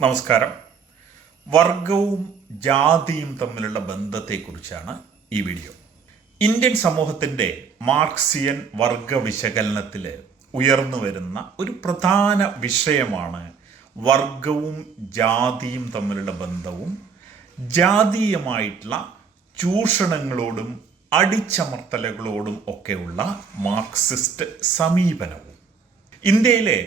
നമസ്കാരം. വർഗവും ജാതിയും തമ്മിലുള്ള ബന്ധത്തെക്കുറിച്ചാണ് ഈ വീഡിയോ. ഇന്ത്യൻ സമൂഹത്തിൻ്റെ മാർക്സിയൻ വർഗ വിശകലനത്തിൽ ഉയർന്നു വരുന്ന ഒരു പ്രധാന വിഷയമാണ് വർഗവും ജാതിയും തമ്മിലുള്ള ബന്ധവും ജാതീയമായിട്ടുള്ള ചൂഷണങ്ങളോടും അടിച്ചമർത്തലുകളോടും ഒക്കെയുള്ള മാർക്സിസ്റ്റ് സമീപനവും. ഇന്ത്യയിലെ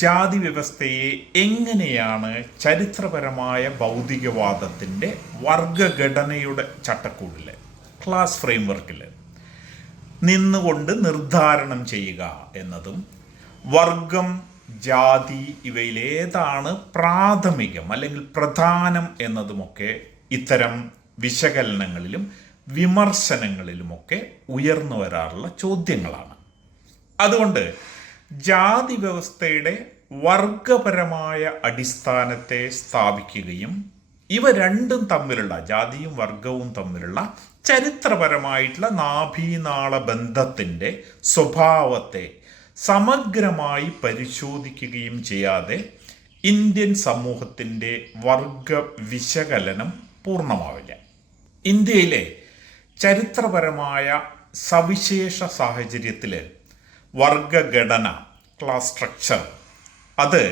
ജാതി വ്യവസ്ഥയെ എങ്ങനെയാണ് ചരിത്രപരമായ ഭൗതികവാദത്തിൻ്റെ വർഗഘടനയുടെ ചട്ടക്കൂടിൽ, ക്ലാസ് ഫ്രെയിംവർക്കിൽ നിന്നുകൊണ്ട് നിർദ്ധാരണം ചെയ്യുക എന്നതും, വർഗം ജാതി ഇവയിലേതാണ് പ്രാഥമികം അല്ലെങ്കിൽ പ്രധാനം എന്നതുമൊക്കെ ഇത്തരം വിശകലനങ്ങളിലും വിമർശനങ്ങളിലുമൊക്കെ ഉയർന്നു വരാറുള്ള ചോദ്യങ്ങളാണ്. അതുകൊണ്ട് ജാതി വ്യവസ്ഥയുടെ വർഗപരമായ അടിസ്ഥാനത്തെ സ്ഥാപിക്കുകയും ഇവ രണ്ടും തമ്മിലുള്ള, ജാതിയും വർഗവും തമ്മിലുള്ള ചരിത്രപരമായിട്ടുള്ള നാഭീനാള ബന്ധത്തിൻ്റെ സ്വഭാവത്തെ സമഗ്രമായി പരിശോധിക്കുകയും ചെയ്യാതെ ഇന്ത്യൻ സമൂഹത്തിൻ്റെ വർഗ വിശകലനം പൂർണ്ണമാവില്ല. ഇന്ത്യയിലെ ചരിത്രപരമായ സവിശേഷ സാഹചര്യത്തിൽ വർഗഘടന, ക്ലാസ് സ്ട്രക്ചർ, അത്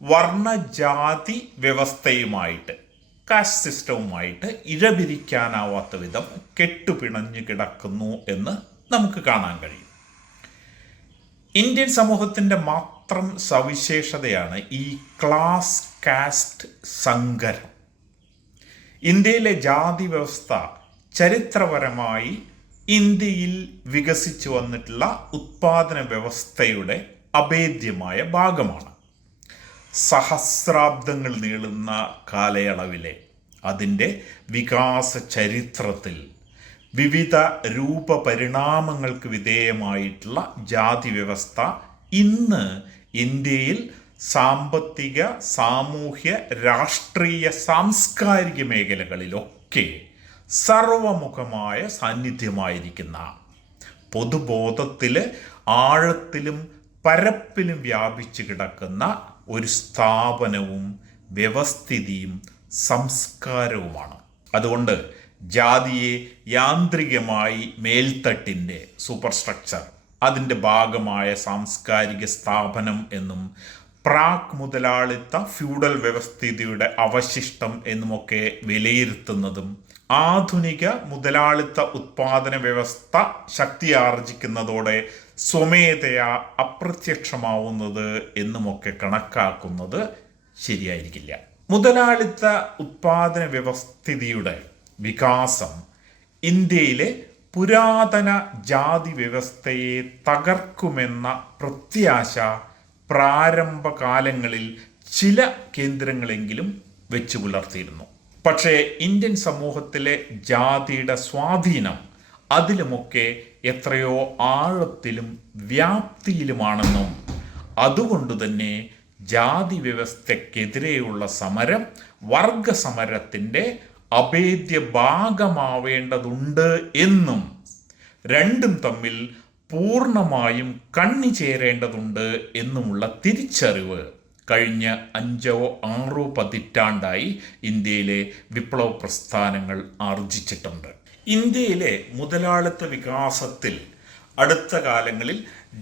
വർണ്ണജാതി വ്യവസ്ഥയുമായിട്ട്, കാസ്റ്റ് സിസ്റ്റവുമായിട്ട് ഇഴപിരിക്കാനാവാത്ത വിധം കെട്ടുപിണഞ്ഞു കിടക്കുന്നു എന്ന് നമുക്ക് കാണാൻ കഴിയും. ഇന്ത്യൻ സമൂഹത്തിൻ്റെ മാത്രം സവിശേഷതയാണ് ഈ ക്ലാസ് കാസ്റ്റ് സങ്കരം. ഇന്ത്യയിലെ ജാതി വ്യവസ്ഥ ചരിത്രപരമായി ഇന്ത്യയിൽ വികസിച്ചു വന്നിട്ടുള്ള ഉത്പാദന വ്യവസ്ഥയുടെ അഭേദ്യമായ ഭാഗമാണ്. സഹസ്രാബ്ദങ്ങൾ നീളുന്ന കാലയളവിലെ അതിൻ്റെ വികാസ ചരിത്രത്തിൽ വിവിധ രൂപപരിണാമങ്ങൾക്ക് വിധേയമായിട്ടുള്ള ജാതി വ്യവസ്ഥ ഇന്ന് ഇന്ത്യയിൽ സാമ്പത്തിക, സാമൂഹ്യ, രാഷ്ട്രീയ, സാംസ്കാരിക മേഖലകളിലൊക്കെ സർവമുഖമായ സാന്നിധ്യമായിരിക്കുന്ന, പൊതുബോധത്തിൽ ആഴത്തിലും പരപ്പിലും വ്യാപിച്ചു കിടക്കുന്ന ഒരു സ്ഥാപനവും വ്യവസ്ഥിതിയും സംസ്കാരവുമാണ്. അതുകൊണ്ട് ജാതിയെ യാന്ത്രികമായി മേൽത്തട്ടിൻ്റെ സൂപ്പർ സ്ട്രക്ചർ, അതിൻ്റെ ഭാഗമായ സാംസ്കാരിക സ്ഥാപനം എന്നും പ്രാക് മുതലാളിത്ത ഫ്യൂഡൽ വ്യവസ്ഥിതിയുടെ അവശിഷ്ടം എന്നുമൊക്കെ വിലയിരുത്തുന്നതും ആധുനിക മുതലാളിത്ത ഉത്പാദന വ്യവസ്ഥ ശക്തിയാർജിക്കുന്നതോടെ സ്വമേധയാ അപ്രത്യക്ഷമാവുന്നത് എന്നുമൊക്കെ കണക്കാക്കുന്നത് ശരിയായിരിക്കില്ല. മുതലാളിത്ത ഉത്പാദന വ്യവസ്ഥിതിയുടെ വികാസം ഇന്ത്യയിലെ പുരാതന ജാതി വ്യവസ്ഥയെ തകർക്കുമെന്ന പ്രത്യാശ പ്രാരംഭകാലങ്ങളിൽ ചില കേന്ദ്രങ്ങളെങ്കിലും വെച്ചു പുലർത്തിയിരുന്നു. പക്ഷേ ഇന്ത്യൻ സമൂഹത്തിലെ ജാതിയുടെ സ്വാധീനം അതിലുമൊക്കെ എത്രയോ ആഴത്തിലും വ്യാപ്തിയിലുമാണെന്നും അതുകൊണ്ട് തന്നെ ജാതി വ്യവസ്ഥയ്ക്കെതിരെയുള്ള സമരം വർഗസമരത്തിൻ്റെ അഭേദ്യ ഭാഗമാവേണ്ടതുണ്ട് എന്നും രണ്ടും തമ്മിൽ പൂർണ്ണമായും കണ്ണിചേരേണ്ടതുണ്ട് എന്നുമുള്ള തിരിച്ചറിവ് കഴിഞ്ഞ 5-6 പതിറ്റാണ്ടായി ഇന്ത്യയിലെ വിപ്ലവ പ്രസ്ഥാനങ്ങൾ ആർജിച്ചിട്ടുണ്ട്. ഇന്ത്യയിലെ മുതലാളിത്ത വികാസത്തിൽ അടുത്ത കാലങ്ങളിൽ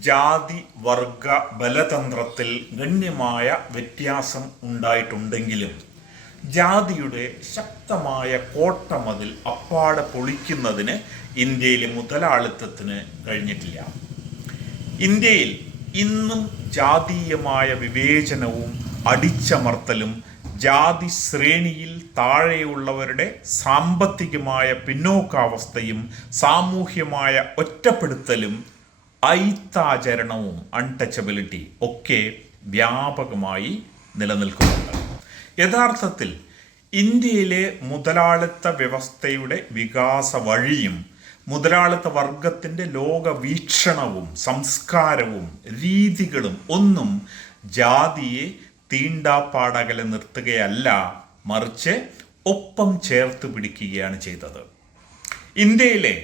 ജാതി വർഗ ബലതന്ത്രത്തിൽ ഗണ്യമായ വ്യത്യാസം ഉണ്ടായിട്ടുണ്ടെങ്കിലും ജാതിയുടെ ശക്തമായ കോട്ടമതിൽ അപ്പാടെ പൊളിക്കുന്നതിന് ഇന്ത്യയിലെ മുതലാളിത്തത്തിന് കഴിഞ്ഞിട്ടില്ല. ഇന്ത്യയിൽ ഇന്നും ജാതീയമായ വിവേചനവും അടിച്ചമർത്തലും ജാതി ശ്രേണിയിൽ താഴെയുള്ളവരുടെ സാമ്പത്തികമായ പിന്നോക്കാവസ്ഥയും സാമൂഹ്യമായ ഒറ്റപ്പെടുത്തലും ഐത്താചരണവും അൺടച്ചബിലിറ്റി ഒക്കെ വ്യാപകമായി നിലനിൽക്കുന്നുണ്ട്. യഥാർത്ഥത്തിൽ ഇന്ത്യയിലെ മുതലാളിത്ത വ്യവസ്ഥയുടെ വികാസ വഴിയും മുതലാളിത്ത വർഗത്തിൻ്റെ ലോകവീക്ഷണവും സംസ്കാരവും രീതികളും ഒന്നും ജാതിയെ തീണ്ടാപ്പാടകലെ നിർത്തുകയല്ല, മറിച്ച് ഒപ്പം ചേർത്ത് പിടിക്കുകയാണ് ചെയ്തത്. ഇന്ത്യയിലെ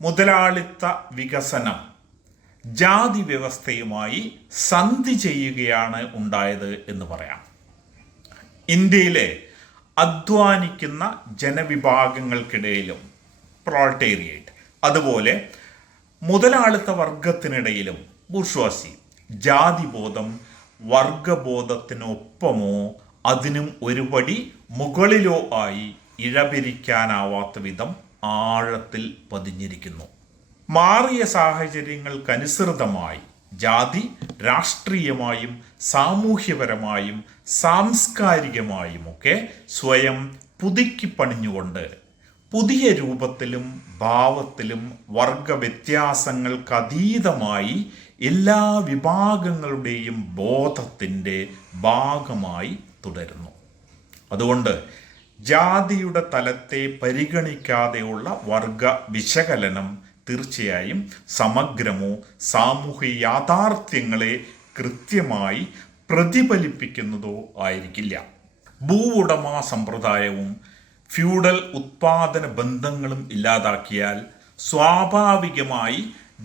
മുതലാളിത്ത വികസനം ജാതി വ്യവസ്ഥയുമായി സന്ധി ചെയ്യുകയാണ് ഉണ്ടായത് എന്ന് പറയാം. ഇന്ത്യയിലെ അധ്വാനിക്കുന്ന ജനവിഭാഗങ്ങൾക്കിടയിലും പ്രോളറ്റേറിയറ്റ്, അതുപോലെ മുതലാളിത്ത വർഗത്തിനിടയിലും ബൂർഷ്വാസി, ജാതിബോധം വർഗബോധത്തിനൊപ്പമോ അതിനും ഒരുപടി മുകളിലോ ആയി ഇഴപിരിക്കാനാവാത്ത വിധം ആഴത്തിൽ പതിഞ്ഞിരിക്കുന്നു. മാറിയ സാഹചര്യങ്ങൾക്കനുസൃതമായി ജാതി രാഷ്ട്രീയമായും സാമൂഹ്യപരമായും സാംസ്കാരികമായുമൊക്കെ സ്വയം പുതുക്കി പണിഞ്ഞുകൊണ്ട് പുതിയ രൂപത്തിലും ഭാവത്തിലും വർഗവ്യത്യാസങ്ങൾക്കതീതമായി എല്ലാ വിഭാഗങ്ങളുടെയും ബോധത്തിൻ്റെ ഭാഗമായി തുടരുന്നു. അതുകൊണ്ട് ജാതിയുടെ തലത്തെ പരിഗണിക്കാതെയുള്ള വർഗ വിശകലനം തീർച്ചയായും സമഗ്രമോ സാമൂഹ്യ യാഥാർത്ഥ്യങ്ങളെ കൃത്യമായി പ്രതിഫലിപ്പിക്കുന്നതോ ആയിരിക്കില്ല. ഭൂവുടമ സമ്പ്രദായവും ഫ്യൂഡൽ ഉത്പാദന ബന്ധങ്ങളും ഇല്ലാതാക്കിയാൽ സ്വാഭാവികമായി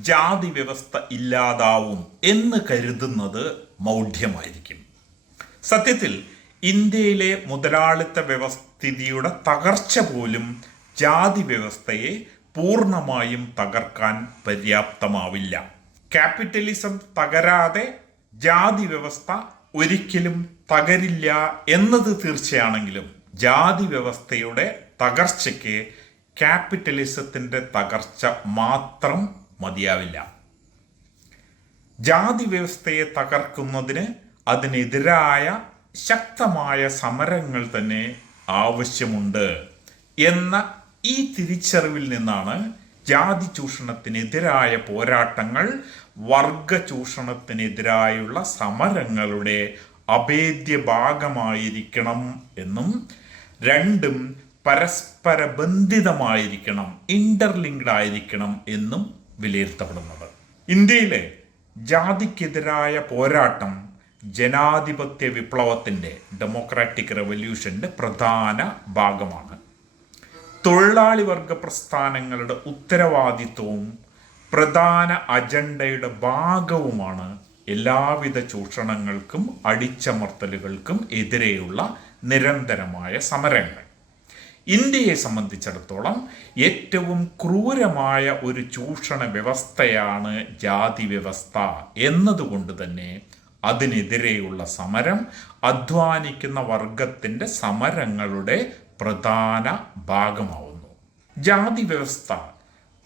ജാതി വ്യവസ്ഥ ഇല്ലാതാവും എന്ന് കരുതുന്നത് മൗഢ്യമായിരിക്കും. സത്യത്തിൽ ഇന്ത്യയിലെ മുതലാളിത്ത വ്യവസ്ഥിതിയുടെ തകർച്ച പോലും ജാതി വ്യവസ്ഥയെ പൂർണ്ണമായും തകർക്കാൻ പര്യാപ്തമാവില്ല. ക്യാപിറ്റലിസം തകരാതെ ജാതി വ്യവസ്ഥ ഒരിക്കലും തകരില്ല എന്നത് തീർച്ചയാണെങ്കിലും ജാതി വ്യവസ്ഥയുടെ തകർച്ചയ്ക്ക് ക്യാപിറ്റലിസത്തിൻ്റെ തകർച്ച മാത്രം മതിയാവില്ല. ജാതി വ്യവസ്ഥയെ തകർക്കുന്നതിന് അതിനെതിരായ ശക്തമായ സമരങ്ങൾ തന്നെ ആവശ്യമുണ്ട് എന്ന ഈ തിരിച്ചറിവിൽ നിന്നാണ് ജാതി ചൂഷണത്തിനെതിരായ പോരാട്ടങ്ങൾ വർഗ ചൂഷണത്തിനെതിരായുള്ള സമരങ്ങളുടെ അഭേദ്യ ഭാഗമായിരിക്കണം എന്നും രണ്ടും പരസ്പര ബന്ധിതമായിരിക്കണം, ഇന്റർലിങ്ക്ഡ് ആയിരിക്കണം എന്നും വിലയിരുത്തപ്പെടുന്നത്. ഇന്ത്യയിലെ ജാതിക്കെതിരായ പോരാട്ടം ജനാധിപത്യ വിപ്ലവത്തിൻ്റെ ഡെമോക്രാറ്റിക് റെവല്യൂഷൻ്റെ പ്രധാന ഭാഗമാണ്. തൊഴിലാളി വർഗ പ്രസ്ഥാനങ്ങളുടെ ഉത്തരവാദിത്വവും പ്രധാന അജണ്ടയുടെ ഭാഗവുമാണ് എല്ലാവിധ ചൂഷണങ്ങൾക്കും അടിച്ചമർത്തലുകൾക്കും എതിരെയുള്ള നിരന്തരമായ സമരങ്ങൾ. ഇന്ത്യയെ സംബന്ധിച്ചിടത്തോളം ഏറ്റവും ക്രൂരമായ ഒരു ചൂഷണ വ്യവസ്ഥയാണ് ജാതി വ്യവസ്ഥ എന്നതുകൊണ്ട് തന്നെ അതിനെതിരെയുള്ള സമരം അധ്വാനിക്കുന്ന വർഗത്തിൻ്റെ സമരങ്ങളുടെ പ്രധാന ഭാഗമാവുന്നു. ജാതി വ്യവസ്ഥ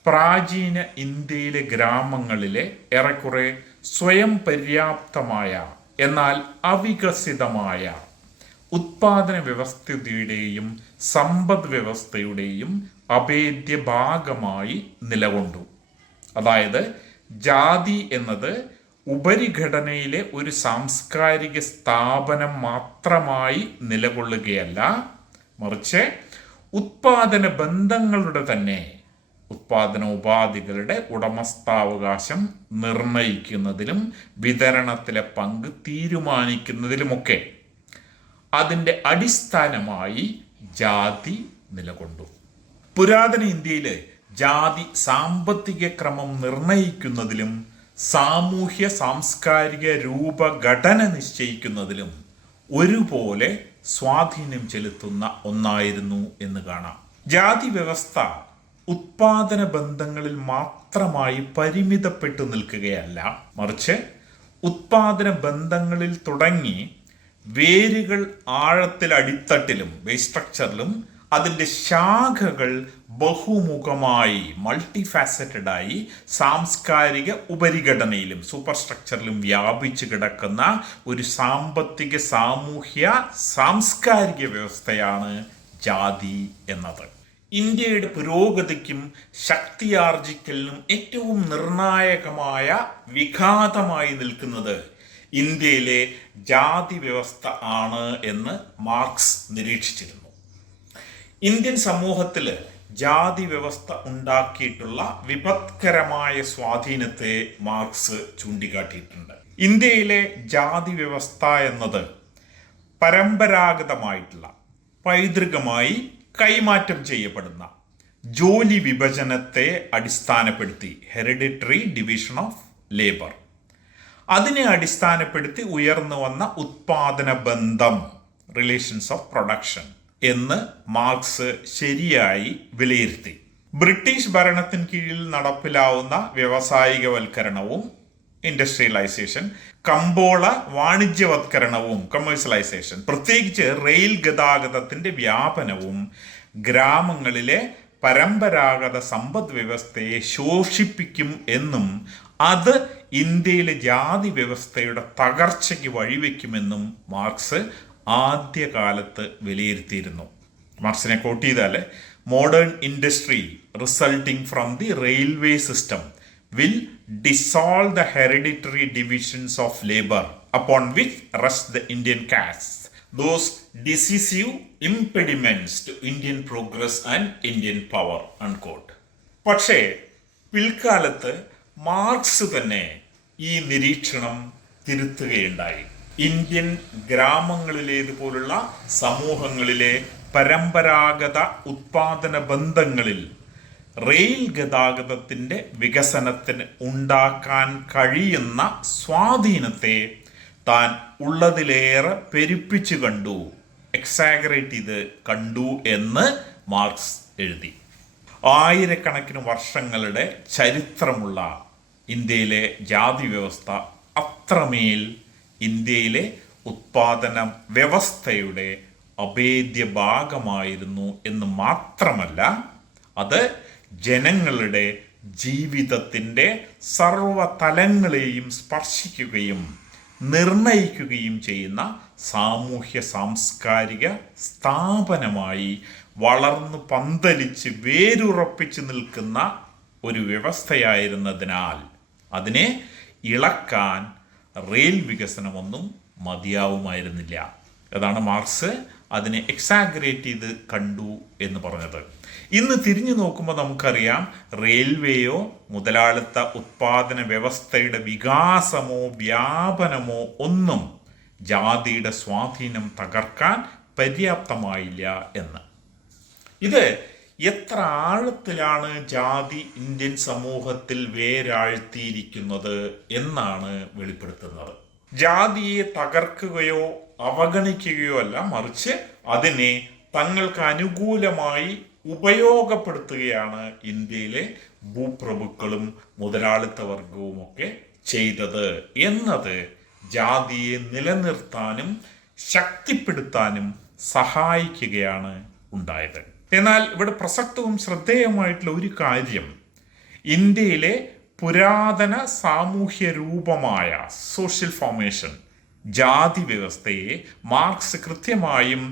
പ്രാചീന ഇന്ത്യയിലെ ഗ്രാമങ്ങളിലെ ഏറെക്കുറെ സ്വയം പര്യാപ്തമായ എന്നാൽ അവികസിതമായ ഉത്പാദന വ്യവസ്ഥയുടെയും സമ്പദ് വ്യവസ്ഥയുടെയും അഭേദ്യ ഭാഗമായി നിലകൊണ്ടു. അതായത് ജാതി എന്നത് ഉപരിഘടനയിലെ ഒരു സാംസ്കാരിക സ്ഥാപനം മാത്രമായി നിലകൊള്ളുകയല്ല, മറിച്ച് ഉത്പാദന ബന്ധങ്ങളുടെ തന്നെ ഉത്പാദന ഉപാധികളുടെ ഉടമസ്ഥാവകാശം നിർണയിക്കുന്നതിലും വിതരണത്തിലെ പങ്ക് തീരുമാനിക്കുന്നതിലുമൊക്കെ അതിൻ്റെ അടിസ്ഥാനമായി ജാതി നിലകൊണ്ടു. പുരാതന ഇന്ത്യയിലെ ജാതി സാമ്പത്തിക ക്രമം നിർണയിക്കുന്നതിലും സാമൂഹ്യ സാംസ്കാരിക രൂപഘടന നിശ്ചയിക്കുന്നതിലും ഒരുപോലെ സ്വാധീനം ചെലുത്തുന്ന ഒന്നായിരുന്നു എന്ന് കാണാം. ജാതി വ്യവസ്ഥ ഉത്പാദന ബന്ധങ്ങളിൽ മാത്രമായി പരിമിതപ്പെട്ടു നിൽക്കുകയല്ല, മറിച്ച് ഉത്പാദന ബന്ധങ്ങളിൽ തുടങ്ങി വേരുകൾ ആഴത്തിൽ അടിത്തട്ടിലും ബേസ് സ്ട്രക്ചറിലും അതിൻ്റെ ശാഖകൾ ബഹുമുഖമായി മൾട്ടിഫാസറ്റഡായി സാംസ്കാരിക ഉപരിഘടനയിലും സൂപ്പർ സ്ട്രക്ചറിലും വ്യാപിച്ചു കിടക്കുന്ന ഒരു സാമ്പത്തിക സാമൂഹ്യ സാംസ്കാരിക വ്യവസ്ഥയാണ് ജാതി എന്നത്. ഇന്ത്യയുടെ പുരോഗതിക്കും ശക്തിയാർജിക്കലിനും ഏറ്റവും നിർണായകമായ വിഘാതമായി നിൽക്കുന്നത് ഇന്ത്യയിലെ ജാതി വ്യവസ്ഥ ആണ് എന്ന് മാർക്സ് നിരീക്ഷിച്ചിരുന്നു. ഇന്ത്യൻ സമൂഹത്തിൽ ജാതി വ്യവസ്ഥ ഉണ്ടാക്കിയിട്ടുള്ള വിപത്കരമായ സ്വാധീനത്തെ മാർക്സ് ചൂണ്ടിക്കാട്ടിയിട്ടുണ്ട്. ഇന്ത്യയിലെ ജാതി വ്യവസ്ഥ എന്നത് പരമ്പരാഗതമായിട്ടുള്ള പൈതൃകമായി കൈമാറ്റം ചെയ്യപ്പെടുന്ന ജോലി വിഭജനത്തെ അടിസ്ഥാനപ്പെടുത്തി ഹെറിഡിറ്ററി ഡിവിഷൻ ഓഫ് ലേബർ, അതിനെ അടിസ്ഥാനപ്പെടുത്തി ഉയർന്നു വന്ന ഉത്പാദന ബന്ധം റിലേഷൻസ് ഓഫ് പ്രൊഡക്ഷൻ എന്ന് മാർക്സ് ശരിയായി വിലയിരുത്തി. ബ്രിട്ടീഷ് ഭരണത്തിന് കീഴിൽ നടപ്പിലാവുന്ന വ്യാവസായികവൽക്കരണവും ഇൻഡസ്ട്രിയലൈസേഷൻ, കമ്പോള വാണിജ്യവത്കരണവും കമേഴ്സ്യലൈസേഷൻ, പ്രത്യേകിച്ച് റെയിൽ ഗതാഗതത്തിന്റെ വ്യാപനവും ഗ്രാമങ്ങളിലെ പരമ്പരാഗത സമ്പദ് വ്യവസ്ഥയെ ശോഷിപ്പിക്കും എന്നും അത് ഇന്ത്യയിലെ ജാതി വ്യവസ്ഥയുടെ തകർച്ചയ്ക്ക് വഴിവെക്കുമെന്നും മാർക്സ് ആദ്യകാലത്ത് വിലയിരുത്തിയിരുന്നു. മാർക്സിനെ കോട്ട് ചെയ്താൽ, modern industry resulting from the railway system will dissolve the hereditary divisions of labor upon which rest the Indian caste, those decisive impediments to Indian progress and Indian power, unquote. പക്ഷേ പിൽക്കാലത്ത് marks തന്നെ ഈ നിരീക്ഷണം തിരുത്തുകയുണ്ടായി. Indian ഗ്രാമങ്ങളിലേതുപോലുള്ള സമൂഹങ്ങളിലെ പരമ്പരാഗത ഉത്പാദന ബന്ധങ്ങളിൽ rail ഗതാഗതത്തിൻ്റെ വികസനത്തിന് ഉണ്ടാക്കാൻ കഴിയുന്ന സ്വാധീനത്തെ താൻ ഉള്ളതിലേറെ പെരുപ്പിച്ചു കണ്ടു, എക്സാഗ്രേറ്റ് ചെയ്ത് കണ്ടു എന്ന് മാർക്സ് എഴുതി. ആയിരക്കണക്കിന് വർഷങ്ങളുടെ ചരിത്രമുള്ള ഇന്ത്യയിലെ ജാതി വ്യവസ്ഥ അത്രമേൽ ഇന്ത്യയിലെ ഉത്പാദന വ്യവസ്ഥയുടെ അഭേദ്യ ഭാഗമായിരുന്നു എന്ന് മാത്രമല്ല, അത് ജനങ്ങളുടെ ജീവിതത്തിൻ്റെ സർവതലങ്ങളെയും സ്പർശിക്കുകയും നിർണയിക്കുകയും ചെയ്യുന്ന സാമൂഹ്യ സാംസ്കാരിക സ്ഥാപനമായി വളർന്നു പന്തലിച്ച് വേരുറപ്പിച്ച് നിൽക്കുന്ന ഒരു വ്യവസ്ഥയായിരുന്നതിനാൽ അതിനെ ഇളക്കാൻ റെയിൽ വികസനമൊന്നും മതിയാവുമായിരുന്നില്ല. അതാണ് മാർക്സ് അതിനെ എക്സാഗ്രേറ്റ് ചെയ്ത് കണ്ടു എന്ന് പറഞ്ഞത്. ഇന്ന് തിരിഞ്ഞു നോക്കുമ്പോൾ നമുക്കറിയാം, റെയിൽവേയോ മുതലാളിത്ത ഉത്പാദന വ്യവസ്ഥയുടെ വികാസമോ വ്യാപനമോ ഒന്നും ജാതിയുടെ സ്വാധീനം തകർക്കാൻ പര്യാപ്തമായില്ല എന്ന്. ഇത് എത്ര ആഴത്തിലാണ് ജാതി ഇന്ത്യൻ സമൂഹത്തിൽ വേരാഴ്ത്തിയിരിക്കുന്നത് എന്നാണ് വെളിപ്പെടുത്തുന്നത്. ജാതിയെ തകർക്കുകയോ അവഗണിക്കുകയോ അല്ല, മറിച്ച് അതിനെ തങ്ങൾക്ക് അനുകൂലമായി ഉപയോഗപ്പെടുത്തുകയാണ് ഇന്ത്യയിലെ ഭൂപ്രഭുക്കളും മുതലാളിത്ത വർഗവും ഒക്കെ ചെയ്തത് എന്നത് ജാതിയെ നിലനിർത്താനും ശക്തിപ്പെടുത്താനും സഹായിക്കുകയാണ് ഉണ്ടായത്. എന്നാൽ ഇവിടെ പ്രസക്തവും ശ്രദ്ധേയമായിട്ടുള്ള ഒരു കാര്യം, ഇന്ത്യയിലെ പുരാതന സാമൂഹ്യ രൂപമായ സോഷ്യൽ ഫോർമേഷൻ, ജാതി വ്യവസ്ഥയെ മാർക്സ് കൃത്യമായും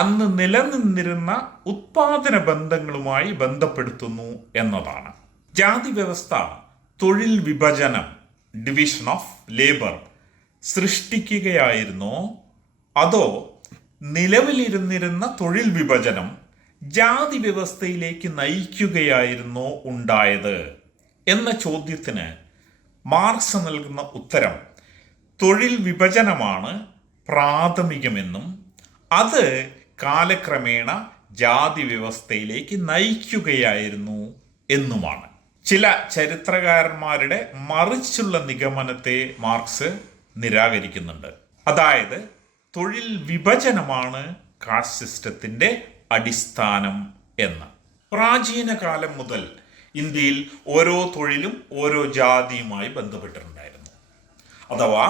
അന്ന് നിലനിന്നിരുന്ന ഉത്പാദന ബന്ധങ്ങളുമായി ബന്ധപ്പെടുത്തുന്നു എന്നതാണ്. ജാതി വ്യവസ്ഥ തൊഴിൽ വിഭജനം, ഡിവിഷൻ ഓഫ് ലേബർ സൃഷ്ടിക്കുകയായിരുന്നോ അതോ നിലവിലിരുന്നിരുന്ന തൊഴിൽ വിഭജനം ജാതി വ്യവസ്ഥയിലേക്ക് നയിക്കുകയായിരുന്നോ ഉണ്ടായത് എന്ന ചോദ്യത്തിന് മാർക്സ് നൽകുന്ന ഉത്തരം തൊഴിൽ വിഭജനമാണ് പ്രാഥമികമെന്നും അത് കാലക്രമേണ ജാതി വ്യവസ്ഥയിലേക്ക് നയിക്കുകയായിരുന്നു എന്നുമാണ്. ചില ചരിത്രകാരന്മാരുടെ മറിച്ചുള്ള നിഗമനത്തെ മാർക്സ് നിരാകരിക്കുന്നുണ്ട്. അതായത് തൊഴിൽ വിഭജനമാണ് കാസ്റ്റ് സിസ്റ്റത്തിന്റെ അടിസ്ഥാനം എന്ന്. പ്രാചീന കാലം മുതൽ ഇന്ത്യയിൽ ഓരോ തൊഴിലും ഓരോ ജാതിയുമായി ബന്ധപ്പെട്ടിട്ടുണ്ടായിരുന്നു. അഥവാ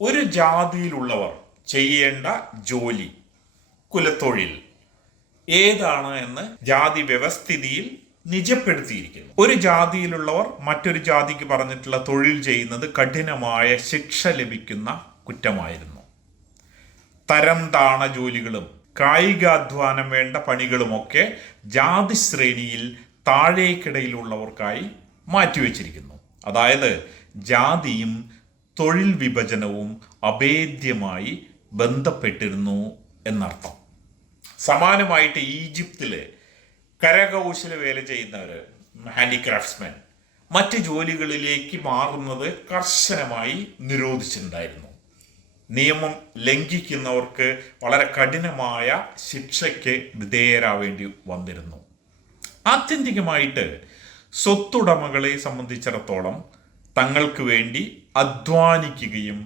ഒരു ജാതിയിലുള്ളവർ ചെയ്യേണ്ട ജോലി, കുലത്തൊഴിൽ ഏതാണ് എന്ന് ജാതി വ്യവസ്ഥിതിയിൽ നിജപ്പെടുത്തിയിരിക്കുന്നു. ഒരു ജാതിയിലുള്ളവർ മറ്റൊരു ജാതിക്ക് പറഞ്ഞിട്ടുള്ള തൊഴിൽ ചെയ്യുന്നത് കഠിനമായ ശിക്ഷ ലഭിക്കുന്ന കുറ്റമായിരുന്നു. തരം താണ ജോലികളും കായികാധ്വാനം വേണ്ട പണികളുമൊക്കെ ജാതി ശ്രേണിയിൽ താഴേക്കിടയിലുള്ളവർക്കായി മാറ്റിവെച്ചിരിക്കുന്നു. അതായത് ജാതിയും തൊഴിൽ വിഭജനവും അഭേദ്യമായി ബന്ധപ്പെട്ടിരുന്നു എന്നർത്ഥം. സമാനമായിട്ട് ഈജിപ്തില് കരകൗശല വേല ചെയ്യുന്നവർ, ഹാൻഡിക്രാഫ്റ്റ്സ്മെൻ, മറ്റ് ജോലികളിലേക്ക് മാറുന്നത് കർശനമായി നിരോധിച്ചിട്ടുണ്ടായിരുന്നു. നിയമം ലംഘിക്കുന്നവർക്ക് വളരെ കഠിനമായ ശിക്ഷയ്ക്ക് വിധേയരാവേണ്ടി വന്നിരുന്നു. ആത്യന്തികമായിട്ട് സ്വത്തുടമകളെ സംബന്ധിച്ചിടത്തോളം തങ്ങൾക്ക് വേണ്ടി അധ്വാനിക്കുകയും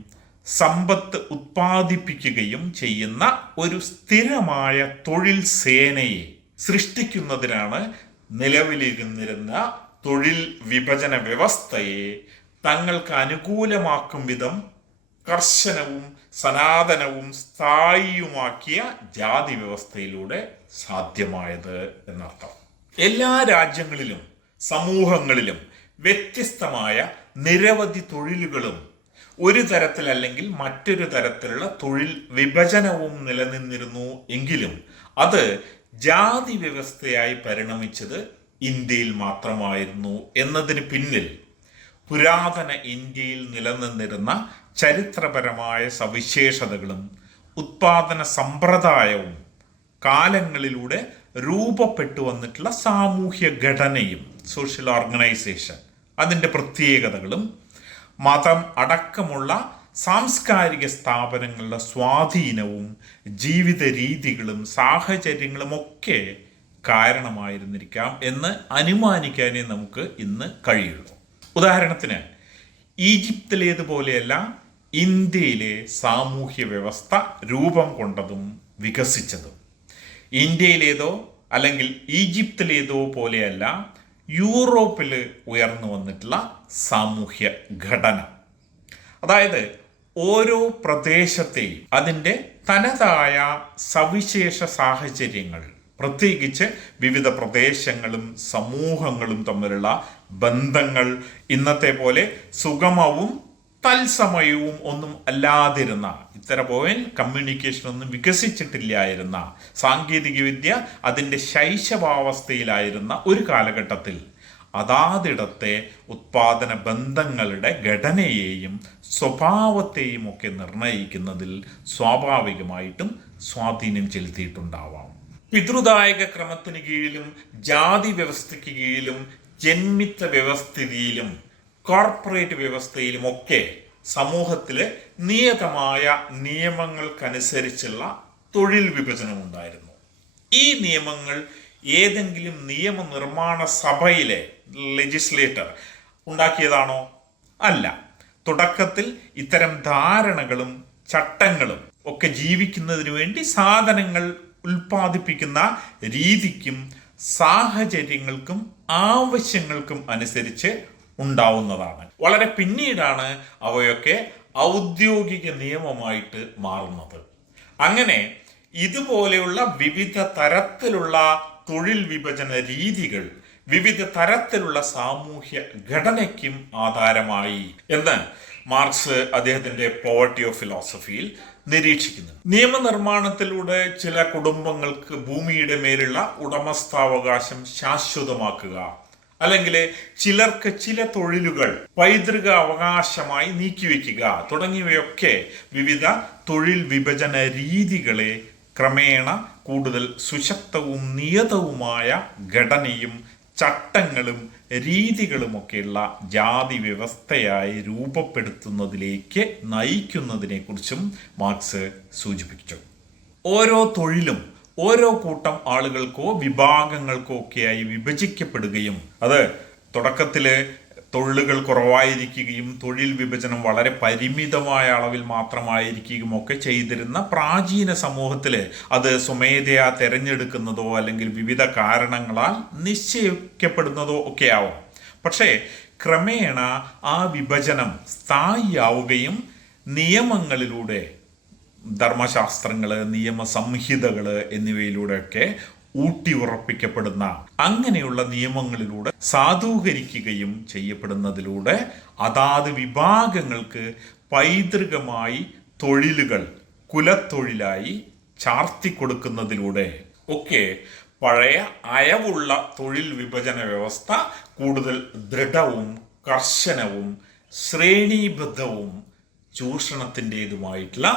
സമ്പത്ത് ഉത്പാദിപ്പിക്കുകയും ചെയ്യുന്ന ഒരു സ്ഥിരമായ തൊഴിൽ സേനയെ സൃഷ്ടിക്കുന്നതിനാണ് നിലവിലിരുന്നിരുന്ന തൊഴിൽ വിഭജന വ്യവസ്ഥയെ തങ്ങൾക്ക് അനുകൂലമാക്കും വിധം കർശനവും സനാതനവും സ്ഥായിയുമാക്കിയ ജാതി വ്യവസ്ഥയിലൂടെ സാധ്യമായത് എന്നർത്ഥം. എല്ലാ രാജ്യങ്ങളിലും സമൂഹങ്ങളിലും വ്യത്യസ്തമായ നിരവധി തൊഴിലുകളും ഒരു തരത്തിലല്ലെങ്കിൽ മറ്റൊരു തരത്തിലുള്ള തൊഴിൽ വിഭജനവും നിലനിന്നിരുന്നു എങ്കിലും അത് ജാതി വ്യവസ്ഥയായി പരിണമിച്ചത് ഇന്ത്യയിൽ മാത്രമായിരുന്നു എന്നതിന് പിന്നിൽ പുരാതന ഇന്ത്യയിൽ നിലനിന്നിരുന്ന ചരിത്രപരമായ സവിശേഷതകളും ഉത്പാദന സമ്പ്രദായവും കാലങ്ങളിലൂടെ രൂപപ്പെട്ടു വന്നിട്ടുള്ള സാമൂഹ്യ ഘടനയും സോഷ്യൽ ഓർഗനൈസേഷൻ അതിൻ്റെ പ്രത്യേകതകളും മതം അടക്കമുള്ള സാംസ്കാരിക സ്ഥാപനങ്ങളുടെ സ്വാധീനവും ജീവിത രീതികളും സാഹചര്യങ്ങളും ഒക്കെ കാരണമായിരുന്നിരിക്കാം എന്ന് അനുമാനിക്കാനേ നമുക്ക് ഇന്ന് കഴിയുള്ളൂ. ഉദാഹരണത്തിന് ഈജിപ്തിലേതുപോലെയല്ല ഇന്ത്യയിലെ സാമൂഹ്യ വ്യവസ്ഥ രൂപം കൊണ്ടതും വികസിച്ചതും. ഇന്ത്യയിലേതോ അല്ലെങ്കിൽ ഈജിപ്തിലേതോ പോലെയല്ല യൂറോപ്പിൽ ഉയർന്നു വന്നിട്ടുള്ള സാമൂഹ്യ ഘടന. അതായത് ഓരോ പ്രദേശത്തെയും അതിൻ്റെ തനതായ സവിശേഷ സാഹചര്യങ്ങൾ, പ്രത്യേകിച്ച് വിവിധ പ്രദേശങ്ങളും സമൂഹങ്ങളും തമ്മിലുള്ള ബന്ധങ്ങൾ ഇന്നത്തെ പോലെ സുഗമവും തത്സമയവും ഒന്നും അല്ലാതിരുന്ന, ഇത്തരം കമ്മ്യൂണിക്കേഷൻ ഒന്നും വികസിച്ചിട്ടില്ലായിരുന്ന, സാങ്കേതികവിദ്യ അതിൻ്റെ ശൈശവാവസ്ഥയിലായിരുന്ന ഒരു കാലഘട്ടത്തിൽ അതാതിടത്തെ ഉത്പാദന ബന്ധങ്ങളുടെ ഘടനയെയും സ്വഭാവത്തെയും ഒക്കെ നിർണയിക്കുന്നതിൽ സ്വാഭാവികമായിട്ടും സ്വാധീനം ചെലുത്തിയിട്ടുണ്ടാവാം. പിതൃദായക ക്രമത്തിന് കീഴിലും ജാതി വ്യവസ്ഥയ്ക്ക് കീഴിലും ജന്മിത്ത വ്യവസ്ഥിതിയിലും കോർപ്പറേറ്റ് വ്യവസ്ഥയിലും ഒക്കെ സമൂഹത്തിലെ നിയതമായ നിയമങ്ങൾക്കനുസരിച്ചുള്ള തൊഴിൽ വിഭജനം ഉണ്ടായിരുന്നു. ഈ നിയമങ്ങൾ ഏതെങ്കിലും നിയമനിർമ്മാണ സഭയിലെ ലെജിസ്ലേറ്റർ ഉണ്ടാക്കിയതാണോ? അല്ല. തുടക്കത്തിൽ ഇത്തരം ധാരണകളും ചട്ടങ്ങളും ഒക്കെ ജീവിക്കുന്നതിന് വേണ്ടി സാധനങ്ങൾ ഉൽപ്പാദിപ്പിക്കുന്ന രീതിക്കും സാഹചര്യങ്ങൾക്കും ആവശ്യങ്ങൾക്കും അനുസരിച്ച് ഉണ്ടാവുന്നതാണ്. വളരെ പിന്നീടാണ് അവയൊക്കെ ഔദ്യോഗിക നിയമമായിട്ട് മാറുന്നത്. അങ്ങനെ ഇതുപോലെയുള്ള വിവിധ തരത്തിലുള്ള തൊഴിൽ വിഭജന രീതികൾ വിവിധ തരത്തിലുള്ള സാമൂഹ്യ ഘടനയ്ക്കും ആധാരമായി എന്ന് മാർക്സ് അദ്ദേഹത്തിന്റെ പോവർട്ടി ഓഫ് ഫിലോസഫിയിൽ നിരീക്ഷിക്കുന്നു. നിയമനിർമ്മാണത്തിലൂടെ ചില കുടുംബങ്ങൾക്ക് ഭൂമിയുടെ മേലുള്ള ഉടമസ്ഥാവകാശം ശാശ്വതമാക്കുക, അല്ലെങ്കിൽ ചിലർക്ക് ചില തൊഴിലുകൾ പൈതൃക അവകാശമായി നീക്കിവെക്കുക തുടങ്ങിയവയൊക്കെ വിവിധ തൊഴിൽ വിഭജന രീതികളെ ക്രമേണ കൂടുതൽ സുശക്തവും നിയതവുമായ ഘടനയും ചട്ടങ്ങളും രീതികളുമൊക്കെയുള്ള ജാതി വ്യവസ്ഥയായി രൂപപ്പെടുത്തുന്നതിലേക്ക് നയിക്കുന്നതിനെ കുറിച്ചും മാർക്സ് സൂചിപ്പിച്ചു. ഓരോ തൊഴിലും ഓരോ കൂട്ടം ആളുകൾക്കോ വിഭാഗങ്ങൾക്കോ ഒക്കെയായി വിഭജിക്കപ്പെടുകയും അത് തുടക്കത്തിൽ തൊഴിലുകൾ കുറവായിരിക്കുകയും തൊഴിൽ വിഭജനം വളരെ പരിമിതമായ അളവിൽ മാത്രമായിരിക്കുകയും ഒക്കെ ചെയ്തിരുന്ന പ്രാചീന സമൂഹത്തിൽ അത് സ്വമേധയാ തിരഞ്ഞെടുക്കുന്നതോ അല്ലെങ്കിൽ വിവിധ കാരണങ്ങളാൽ നിശ്ചയിക്കപ്പെടുന്നതോ ഒക്കെ ആവും. പക്ഷേ ക്രമേണ ആ വിഭജനം സ്ഥായിയാവുകയും നിയമങ്ങളിലൂടെ, ധർമ്മശാസ്ത്രങ്ങൾ, നിയമസംഹിതകൾ എന്നിവയിലൂടെയൊക്കെ ഊട്ടി ഉറപ്പിക്കപ്പെടുന്ന അങ്ങനെയുള്ള നിയമങ്ങളിലൂടെ സാധൂകരിക്കുകയും ചെയ്യപ്പെടുന്നതിലൂടെ അതാത് വിഭാഗങ്ങൾക്ക് പൈതൃകമായി തൊഴിലുകൾ കുലത്തൊഴിലായി ചാർത്തിക്കൊടുക്കുന്നതിലൂടെ ഒക്കെ പഴയ അയവുള്ള തൊഴിൽ വിഭജന വ്യവസ്ഥ കൂടുതൽ ദൃഢവും കർശനവും ശ്രേണീബദ്ധവും ചൂഷണത്തിൻ്റെതുമായിട്ടുള്ള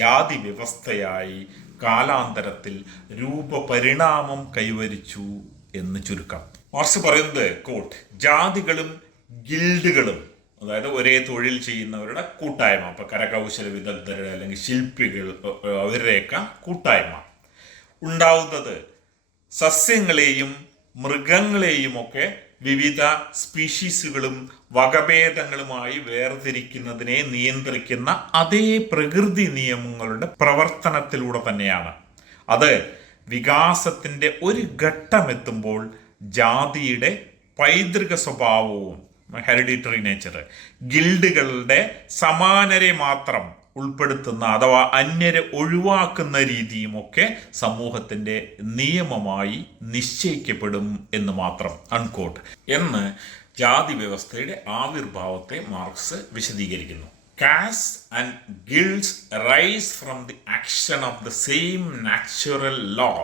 ജാതി വ്യവസ്ഥയായി കാലാന്തരത്തിൽ രൂപപരിണാമം കൈവരിച്ചു എന്ന് ചുരുക്കം. മാർക്സ് പറയുന്നത് കോട്ട്, ജാതികളും ഗിൽഡുകളും, അതായത് ഒരേ തൊഴിൽ ചെയ്യുന്നവരുടെ കൂട്ടായ്മ, ഇപ്പൊ കരകൗശല വിദഗ്ധർ അല്ലെങ്കിൽ ശില്പികൾ, അവരുടെയൊക്കെ കൂട്ടായ്മ ഉണ്ടാവുന്നത് സസ്യങ്ങളെയും മൃഗങ്ങളെയും ഒക്കെ വിവിധ സ്പീഷീസുകളും വകഭേദങ്ങളുമായി വേർതിരിക്കുന്നതിനെ നിയന്ത്രിക്കുന്ന അതേ പ്രകൃതി നിയമങ്ങളുടെ പ്രവർത്തനത്തിലൂടെ തന്നെയാണ്. അത് വികാസത്തിൻ്റെ ഒരു ഘട്ടമെത്തുമ്പോൾ ജാതിയുടെ പൈതൃക സ്വഭാവവും ഹെറിഡിറ്ററി നേച്ചർ ഗിൽഡുകളുടെ സമാനരെ മാത്രം ഉൾപ്പെടുത്തുന്ന അഥവാ അന്യരെ ഒഴിവാക്കുന്ന രീതിയുമൊക്കെ സമൂഹത്തിൻ്റെ നിയമമായി നിശ്ചയിക്കപ്പെടും എന്ന് മാത്രം അൺകോട്ട് എന്ന് ജാതി വ്യവസ്ഥയുടെ ആവിർഭാവത്തെ മാർക്സ് വിശദീകരിക്കുന്നു. Castes and guilds arise from the action of the same natural law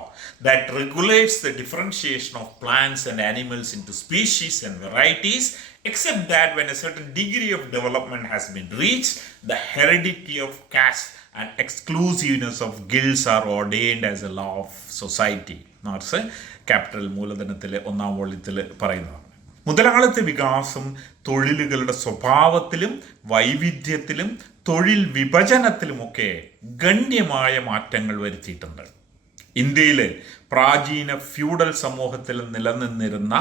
that regulates the differentiation of plants and animals into species and varieties, except that when a certain degree of development has been reached, the heredity of caste and exclusiveness of guilds are ordained as a law of society. Marx Capital മൂലധനത്തിലെ 1-ാം വോള്യത്തിൽ പറയുന്നതാണ്. മുതലാളിത്ത വികാസം തൊഴിലുകളുടെ സ്വഭാവത്തിലും വൈവിധ്യത്തിലും തൊഴിൽ വിഭജനത്തിലുമൊക്കെ ഗണ്യമായ മാറ്റങ്ങൾ വരുത്തിയിട്ടുണ്ട്. ഇന്ത്യയിൽ പ്രാചീന ഫ്യൂഡൽ സമൂഹത്തിൽ നിലനിന്നിരുന്ന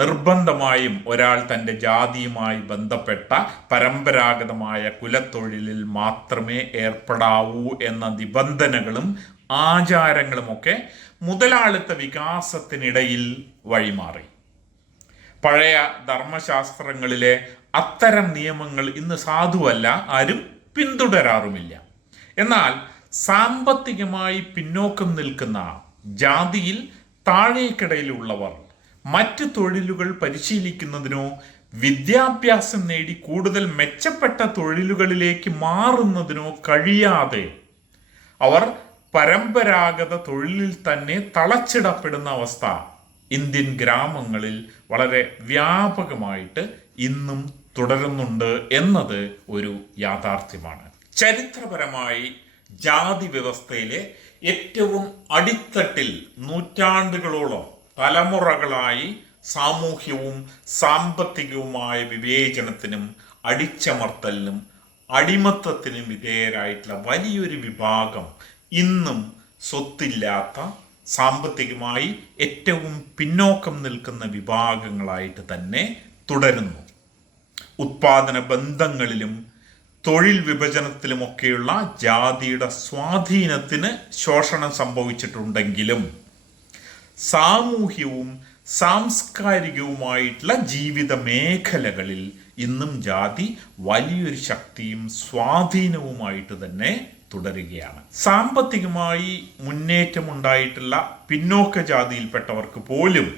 നിർബന്ധമായും ഒരാൾ തൻ്റെ ജാതിയുമായി ബന്ധപ്പെട്ട പരമ്പരാഗതമായ കുലത്തൊഴിലിൽ മാത്രമേ ഏർപ്പെടാവൂ എന്ന നിബന്ധനകളും ആചാരങ്ങളുമൊക്കെ മുതലാളിത്ത വികാസത്തിനിടയിൽ വഴിമാറി. പഴയ ധർമ്മശാസ്ത്രങ്ങളിലെ അത്തരം നിയമങ്ങൾ ഇന്ന് സാധുവല്ല, ആരും പിന്തുടരാറുമില്ല. എന്നാൽ സാമ്പത്തികമായി പിന്നോക്കം നിൽക്കുന്ന ജാതിയിൽ താഴേക്കിടയിലുള്ളവർ മറ്റ് തൊഴിലുകൾ പരിശീലിക്കുന്നതിനോ വിദ്യാഭ്യാസം നേടി കൂടുതൽ മെച്ചപ്പെട്ട തൊഴിലുകളിലേക്ക് മാറുന്നതിനോ കഴിയാതെ അവർ പരമ്പരാഗത തൊഴിലിൽ തന്നെ തളച്ചിടപ്പെടുന്ന അവസ്ഥ ഇന്ത്യൻ ഗ്രാമങ്ങളിൽ വളരെ വ്യാപകമായിട്ട് ഇന്നും തുടരുന്നുണ്ട് എന്നത് ഒരു യാഥാർത്ഥ്യമാണ്. ചരിത്രപരമായി ജാതി വ്യവസ്ഥയിലെ ഏറ്റവും അടിത്തട്ടിൽ നൂറ്റാണ്ടുകളോളം തലമുറകളായി സാമൂഹ്യവും സാമ്പത്തികവുമായ വിവേചനത്തിനും അടിച്ചമർത്തലിനും അടിമത്തത്തിനും വിധേയരായിട്ടുള്ള വലിയൊരു വിഭാഗം ഇന്നും സ്വത്തില്ലാത്ത, സാമ്പത്തികമായി ഏറ്റവും പിന്നോക്കം നിൽക്കുന്ന വിഭാഗങ്ങളായിട്ട് തന്നെ തുടരുന്നു. ഉത്പാദന ബന്ധങ്ങളിലും തൊഴിൽ വിഭജനത്തിലുമൊക്കെയുള്ള ജാതിയുടെ സ്വാധീനത്തിന് ശോഷണം സംഭവിച്ചിട്ടുണ്ടെങ്കിലും സാമൂഹ്യവും സാംസ്കാരികവുമായിട്ടുള്ള ജീവിത മേഖലകളിൽ ഇന്നും ജാതി വലിയൊരു ശക്തിയും സ്വാധീനവുമായിട്ട് തന്നെ തുടരുകയാണ്. സാമ്പത്തികമായി മുന്നേറ്റമുണ്ടായിട്ടുള്ള പിന്നോക്ക ജാതിയിൽപ്പെട്ടവർക്ക് പോലും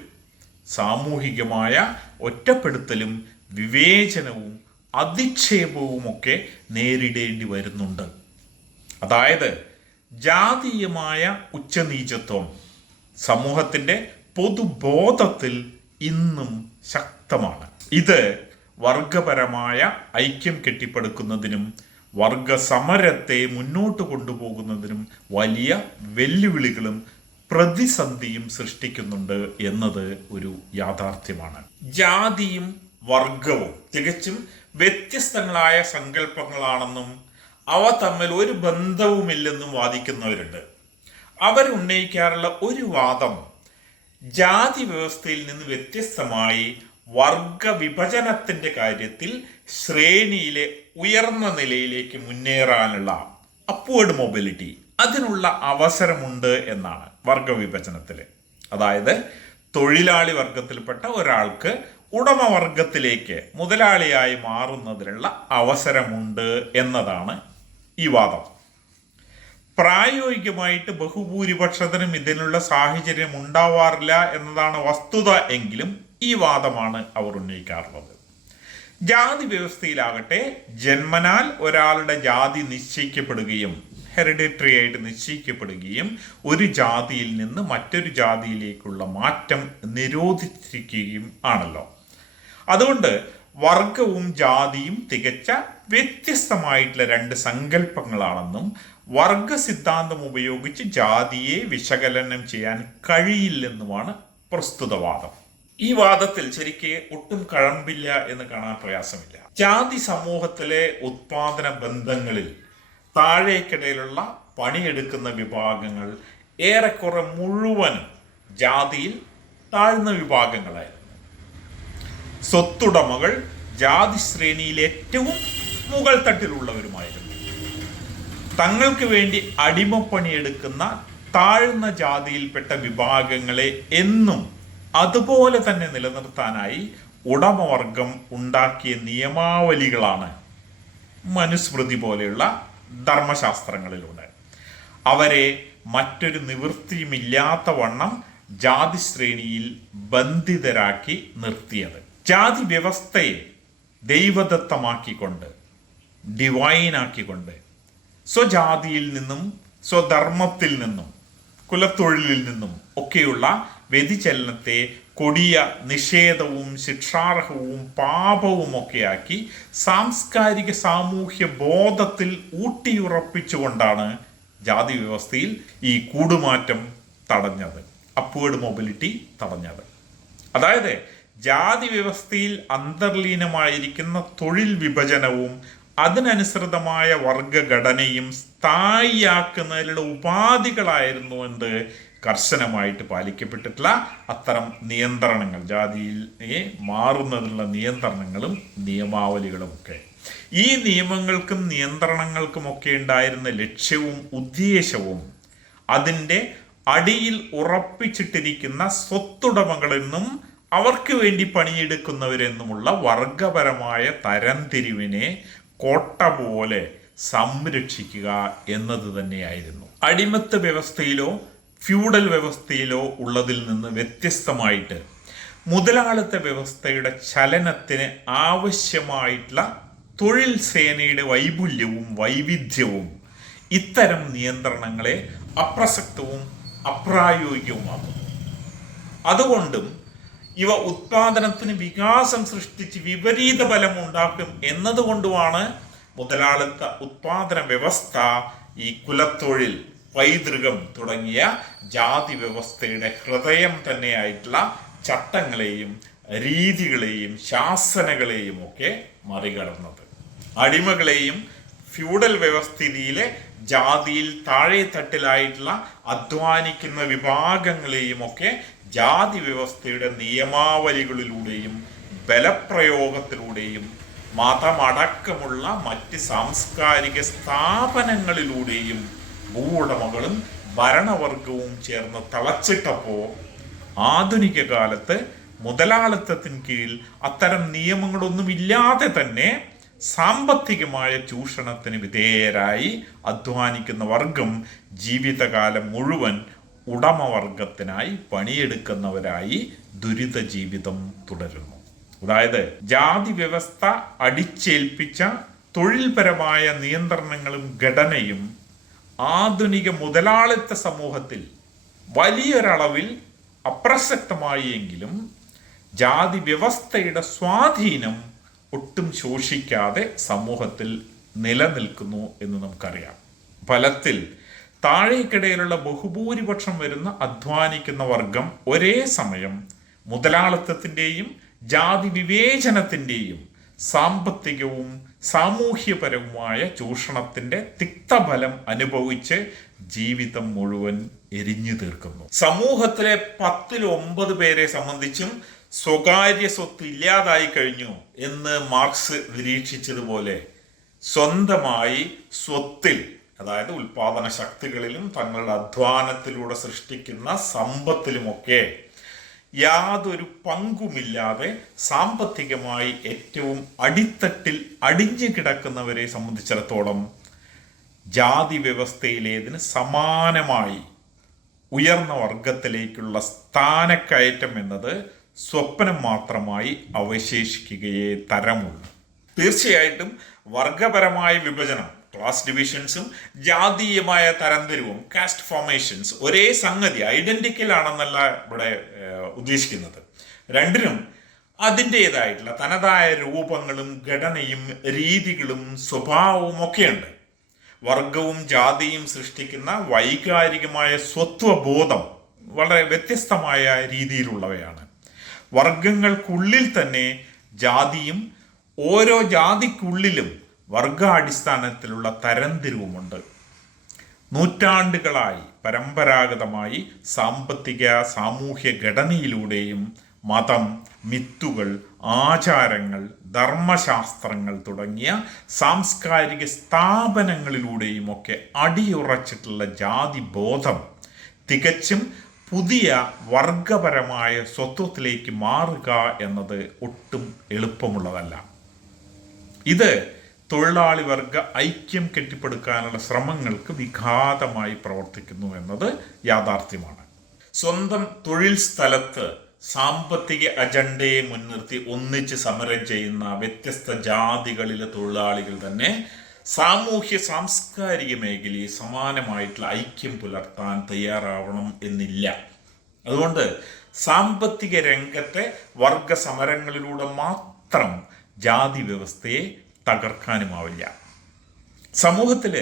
സാമൂഹികമായ ഒറ്റപ്പെടുത്തലും വിവേചനവും അധിക്ഷേപവുമൊക്കെ നേരിടേണ്ടി വരുന്നുണ്ട്. അതായത് ജാതീയമായ ഉച്ചനീചത്വം സമൂഹത്തിൻ്റെ പൊതുബോധത്തിൽ ഇന്നും ശക്തമാണ്. ഇത് വർഗപരമായ ഐക്യം കെട്ടിപ്പടുക്കുന്നതിനും വർഗസമരത്തെ മുന്നോട്ട് കൊണ്ടുപോകുന്നതിനും വലിയ വെല്ലുവിളികളും പ്രതിസന്ധിയും സൃഷ്ടിക്കുന്നുണ്ട് എന്നത് ഒരു യാഥാർത്ഥ്യമാണ്. ജാതിയും വർഗവും തികച്ചും വ്യത്യസ്തങ്ങളായ സങ്കല്പങ്ങളാണെന്നും അവ തമ്മിൽ ഒരു ബന്ധവുമില്ലെന്നും വാദിക്കുന്നവരുണ്ട്. അവരുന്നയിക്കാറുള്ള ഒരു വാദം ജാതി വ്യവസ്ഥയിൽ നിന്ന് വ്യത്യസ്തമായി വർഗ വിഭജനത്തിൻ്റെ കാര്യത്തിൽ ശ്രേണിയിലെ ഉയർന്ന നിലയിലേക്ക് മുന്നേറാനുള്ള അപ്വേർഡ് മൊബിലിറ്റി, അതിനുള്ള അവസരമുണ്ട് എന്നാണ് വർഗവിഭജനത്തിൽ. അതായത് തൊഴിലാളി വർഗത്തിൽപ്പെട്ട ഒരാൾക്ക് ഉടമവർഗത്തിലേക്ക് മുതലാളിയായി മാറുന്നതിനുള്ള അവസരമുണ്ട് എന്നതാണ് ഈ വാദം. പ്രായോഗികമായിട്ട് ബഹുഭൂരിപക്ഷത്തിനും ഇതിനുള്ള സാഹചര്യം ഉണ്ടാവാറില്ല എന്നതാണ് വസ്തുത എങ്കിലും ഈ വാദമാണ് അവർ ഉന്നയിക്കാറുള്ളത്. ജാതി വ്യവസ്ഥയിലാകട്ടെ ജന്മനാൽ ഒരാളുടെ ജാതി നിശ്ചയിക്കപ്പെടുകയും ഹെറിഡിറ്ററി ആയിട്ട് നിശ്ചയിക്കപ്പെടുകയും ഒരു ജാതിയിൽ നിന്ന് മറ്റൊരു ജാതിയിലേക്കുള്ള മാറ്റം നിരോധിച്ചിരിക്കുകയും ആണല്ലോ. അതുകൊണ്ട് വർഗവും ജാതിയും തികച്ച വ്യത്യസ്തമായിട്ടുള്ള രണ്ട് സങ്കല്പങ്ങളാണെന്നും വർഗ സിദ്ധാന്തം ഉപയോഗിച്ച് ജാതിയെ വിശകലനം ചെയ്യാൻ കഴിയില്ലെന്നുമാണ് പ്രസ്തുത വാദം. ഈ വാദത്തിൽ ശരിക്ക് ഒട്ടും കഴമ്പില്ല എന്ന് കാണാൻ പ്രയാസമില്ല. ജാതി സമൂഹത്തിലെ ഉത്പാദന ബന്ധങ്ങളിൽ താഴേക്കിടയിലുള്ള പണിയെടുക്കുന്ന വിഭാഗങ്ങൾ ഏറെക്കുറെ മുഴുവനും ജാതിയിൽ താഴ്ന്ന വിഭാഗങ്ങളായിരുന്നു. സ്വത്തുടമകൾ ജാതി ശ്രേണിയിൽ ഏറ്റവും മുകൾ തട്ടിലുള്ളവരുമായിരുന്നു. തങ്ങൾക്ക് വേണ്ടി അടിമപ്പണിയെടുക്കുന്ന താഴ്ന്ന ജാതിയിൽപ്പെട്ട വിഭാഗങ്ങളെ എന്നും അതുപോലെ തന്നെ നിലനിർത്താനായി ഉടമവർഗം ഉണ്ടാക്കിയ നിയമാവലികളാണ് മനുസ്മൃതി പോലെയുള്ള ധർമ്മശാസ്ത്രങ്ങളിലൂടെ അവരെ മറ്റൊരു നിവൃത്തിയുമില്ലാത്ത വണ്ണം ജാതി ശ്രേണിയിൽ ബന്ധിതരാക്കി നിർത്തിയത്. ജാതി വ്യവസ്ഥയെ ദൈവദത്തമാക്കിക്കൊണ്ട്, ഡിവൈനാക്കിക്കൊണ്ട്, സ്വജാതിയിൽ നിന്നും സ്വധർമ്മത്തിൽ നിന്നും കുലത്തൊഴിലിൽ നിന്നും ഒക്കെയുള്ള വ്യതിചലനത്തെ കൊടിയ നിഷേധവും ശിക്ഷാർഹവും പാപവുമൊക്കെയാക്കി സാംസ്കാരിക സാമൂഹ്യ ബോധത്തിൽ ഊട്ടിയുറപ്പിച്ചുകൊണ്ടാണ് ജാതി വ്യവസ്ഥയിൽ ഈ കൂടുമാറ്റം തടഞ്ഞത്, അപ്വേർഡ് മൊബിലിറ്റി തടഞ്ഞത്. അതായത് ജാതി വ്യവസ്ഥയിൽ അന്തർലീനമായിരിക്കുന്ന തൊഴിൽ വിഭജനവും അതിനനുസൃതമായ വർഗഘടനയും സ്ഥായിയാക്കുന്നതിലുള്ള ഉപാധികളായിരുന്നു എന്ത് കർശനമായിട്ട് പാലിക്കപ്പെട്ടിട്ടുള്ള അത്തരം നിയന്ത്രണങ്ങൾ, ജാതിയെ മാറുന്നതിനുള്ള നിയന്ത്രണങ്ങളും നിയമാവലികളും ഒക്കെ. ഈ നിയമങ്ങൾക്കും നിയന്ത്രണങ്ങൾക്കുമൊക്കെ ഉണ്ടായിരുന്ന ലക്ഷ്യവും ഉദ്ദേശവും അതിൻ്റെ അടിയിൽ ഉറപ്പിച്ചിട്ടിരിക്കുന്ന സ്വത്തുടമകളെന്നും അവർക്ക് വേണ്ടി പണിയെടുക്കുന്നവരെന്നുമുള്ള വർഗപരമായ തരംതിരിവിനെ കോട്ട പോലെ സംരക്ഷിക്കുക എന്നത് തന്നെയായിരുന്നു. അടിമത്ത വ്യവസ്ഥയിലോ ഫ്യൂഡൽ വ്യവസ്ഥയിലോ ഉള്ളതിൽ നിന്ന് വ്യത്യസ്തമായിട്ട് മുതലാളിത്ത വ്യവസ്ഥയുടെ ചലനത്തിന് ആവശ്യമായിട്ടുള്ള തൊഴിൽ സേനയുടെ വൈപുല്യവും വൈവിധ്യവും ഇത്തരം നിയന്ത്രണങ്ങളെ അപ്രസക്തവും അപ്രായോഗികവുമാക്കുന്നു. അതുകൊണ്ടും ഇവ ഉത്പാദനത്തിന് വികാസം സൃഷ്ടിച്ച് വിപരീത ഫലം ഉണ്ടാക്കും എന്നതുകൊണ്ടുമാണ് മുതലാളിത്ത ഉത്പാദന വ്യവസ്ഥ ഈ കുലത്തൊഴിൽ, പൈതൃകം തുടങ്ങിയ ജാതി വ്യവസ്ഥയുടെ ഹൃദയം തന്നെയായിട്ടുള്ള ചട്ടങ്ങളെയും രീതികളെയും ശാസനകളെയും ഒക്കെ മറികടന്നത്. അടിമകളെയും ഫ്യൂഡൽ വ്യവസ്ഥിതിയിലെ ജാതിയിൽ താഴെ തട്ടിലായിട്ടുള്ള അധ്വാനിക്കുന്ന വിഭാഗങ്ങളെയും ഒക്കെ ജാതി വ്യവസ്ഥയുടെ നിയമാവലികളിലൂടെയും ബലപ്രയോഗത്തിലൂടെയും മതമടക്കമുള്ള മറ്റ് സാംസ്കാരിക സ്ഥാപനങ്ങളിലൂടെയും ഭൂവുടമകളും ഭരണവർഗവും ചേർന്ന് തളച്ചിട്ടപ്പോൾ ആധുനിക കാലത്ത് മുതലാളിത്തത്തിന് കീഴിൽ അത്തരം നിയമങ്ങളൊന്നുമില്ലാതെ തന്നെ സാമ്പത്തികമായ ചൂഷണത്തിന് വിധേയരായി അധ്വാനിക്കുന്ന വർഗം ജീവിതകാലം മുഴുവൻ ഉടമവർഗത്തിനായി പണിയെടുക്കുന്നവരായി ദുരിത ജീവിതം തുടരുന്നു. അതായത് ജാതി വ്യവസ്ഥ അടിച്ചേൽപ്പിച്ച തൊഴിൽപരമായ നിയന്ത്രണങ്ങളും ഘടനയും ആധുനിക മുതലാളിത്ത സമൂഹത്തിൽ വലിയൊരളവിൽ അപ്രസക്തമായി എങ്കിലും ജാതി വ്യവസ്ഥയുടെ സ്വാധീനം ഒട്ടും ശോഷിക്കാതെ സമൂഹത്തിൽ നിലനിൽക്കുന്നു എന്ന് നമുക്കറിയാം. ഫലത്തിൽ താഴേക്കിടയിലുള്ള ബഹുഭൂരിപക്ഷം വരുന്ന അധ്വാനിക്കുന്ന വർഗം ഒരേ സമയം മുതലാളിത്തത്തിൻ്റെയും ജാതി വിവേചനത്തിൻ്റെയും സാമ്പത്തികവും സാമൂഹ്യപരവുമായ ചൂഷണത്തിൻ്റെ തിക്തഫലം അനുഭവിച്ച് ജീവിതം മുഴുവൻ എരിഞ്ഞു തീർക്കുന്നു. സമൂഹത്തിലെ 10-9 പേരെ സംബന്ധിച്ചും സ്വകാര്യ സ്വത്ത് ഇല്ലാതായി കഴിഞ്ഞു എന്ന് മാർക്സ് നിരീക്ഷിച്ചതുപോലെ സ്വന്തമായി സ്വത്തിൽ, അതായത് ഉൽപാദന ശക്തികളിലും തങ്ങളുടെ അധ്വാനത്തിലൂടെ സൃഷ്ടിക്കുന്ന സമ്പത്തിലുമൊക്കെ യാതൊരു പങ്കുമില്ലാതെ സാമ്പത്തികമായി ഏറ്റവും അടിത്തട്ടിൽ അടിഞ്ഞു കിടക്കുന്നവരെ സംബന്ധിച്ചിടത്തോളം ജാതി വ്യവസ്ഥയിലേതിന് സമാനമായി ഉയർന്ന വർഗത്തിലേക്കുള്ള സ്ഥാനക്കയറ്റം എന്നത് സ്വപ്നം മാത്രമായി അവശേഷിക്കുകയേ തരമുള്ളൂ. തീർച്ചയായിട്ടും വർഗപരമായ വിഭജനം, ക്ലാസ് ഡിവിഷൻസും ജാതീയമായ തരംതിരിവും, കാസ്റ്റ് ഫോർമേഷൻസ് ഒരേ സംഗതി, ഐഡന്റിക്കൽ ആണെന്നല്ല ഇവിടെ ഉദ്ദേശിക്കുന്നത്. രണ്ടിനും അതിൻ്റെതായിട്ടുള്ള തനതായ രൂപങ്ങളും ഘടനയും രീതികളും സ്വഭാവവും ഒക്കെയുണ്ട്. വർഗവും ജാതിയും സൃഷ്ടിക്കുന്ന വൈകാരികമായ സ്വത്വബോധം വളരെ വ്യത്യസ്തമായ രീതിയിലുള്ളവയാണ്. വർഗങ്ങൾക്കുള്ളിൽ തന്നെ ജാതിയും ഓരോ ജാതിക്കുള്ളിലും വർഗാടിസ്ഥാനത്തിലുള്ള തരംതിരിവുമുണ്ട്. നൂറ്റാണ്ടുകളായി പരമ്പരാഗതമായി സാമ്പത്തിക സാമൂഹ്യ ഘടനയിലൂടെയും മതം, മിത്തുകൾ, ആചാരങ്ങൾ, ധർമ്മശാസ്ത്രങ്ങൾ തുടങ്ങിയ സാംസ്കാരിക സ്ഥാപനങ്ങളിലൂടെയും ഒക്കെ അടിയുറച്ചിട്ടുള്ള ജാതിബോധം തികച്ചും പുതിയ വർഗപരമായ സ്വത്വത്തിലേക്ക് മാറുക എന്നത് ഒട്ടും എളുപ്പമുള്ളതല്ല. ഇത് തൊഴിലാളി വർഗ ഐക്യം കെട്ടിപ്പടുക്കാനുള്ള ശ്രമങ്ങൾക്ക് വിഘാതമായി പ്രവർത്തിക്കുന്നു എന്നത് യാഥാർത്ഥ്യമാണ്. സ്വന്തം തൊഴിൽ സ്ഥലത്ത് സാമ്പത്തിക അജണ്ടയെ മുൻനിർത്തി ഒന്നിച്ച് സമരം ചെയ്യുന്ന വ്യത്യസ്ത ജാതികളിലെ തൊഴിലാളികൾ തന്നെ സാമൂഹ്യ സാംസ്കാരിക മേഖലയിൽ സമാനമായിട്ടുള്ള ഐക്യം പുലർത്താൻ തയ്യാറാവണം എന്നില്ല. അതുകൊണ്ട് സാമ്പത്തിക രംഗത്തെ വർഗ സമരങ്ങളിലൂടെ മാത്രം ജാതി വ്യവസ്ഥയെ തകർക്കാനുമാവില്ല. സമൂഹത്തിൽ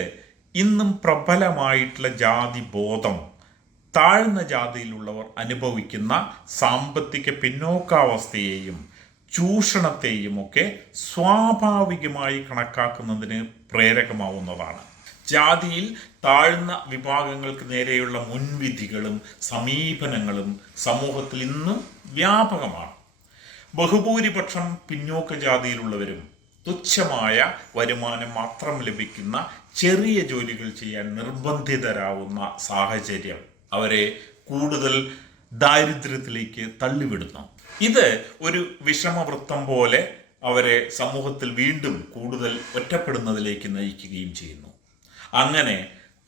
ഇന്നും പ്രബലമായിട്ടുള്ള ജാതി ബോധം താഴ്ന്ന ജാതിയിലുള്ളവർ അനുഭവിക്കുന്ന സാമ്പത്തിക പിന്നോക്കാവസ്ഥയെയും ചൂഷണത്തെയും ഒക്കെ സ്വാഭാവികമായി കണക്കാക്കുന്നതിന് പ്രേരകമാവുന്നതാണ്. ജാതിയിൽ താഴ്ന്ന വിഭാഗങ്ങൾക്ക് നേരെയുള്ള മുൻവിധികളും സമീപനങ്ങളും സമൂഹത്തിൽ ഇന്നും വ്യാപകമാണ്. ബഹുഭൂരിപക്ഷം പിന്നോക്ക ജാതിയിലുള്ളവരും തുച്ഛമായ വരുമാനം മാത്രം ലഭിക്കുന്ന ചെറിയ ജോലികൾ ചെയ്യാൻ നിർബന്ധിതരാവുന്ന സാഹചര്യം അവരെ കൂടുതൽ ദാരിദ്ര്യത്തിലേക്ക് തള്ളിവിടുന്നു. ഇത് ഒരു വിഷമവൃത്തം പോലെ അവരെ സമൂഹത്തിൽ വീണ്ടും കൂടുതൽ ഒറ്റപ്പെടുന്നതിലേക്ക് നയിക്കുകയും ചെയ്യുന്നു. അങ്ങനെ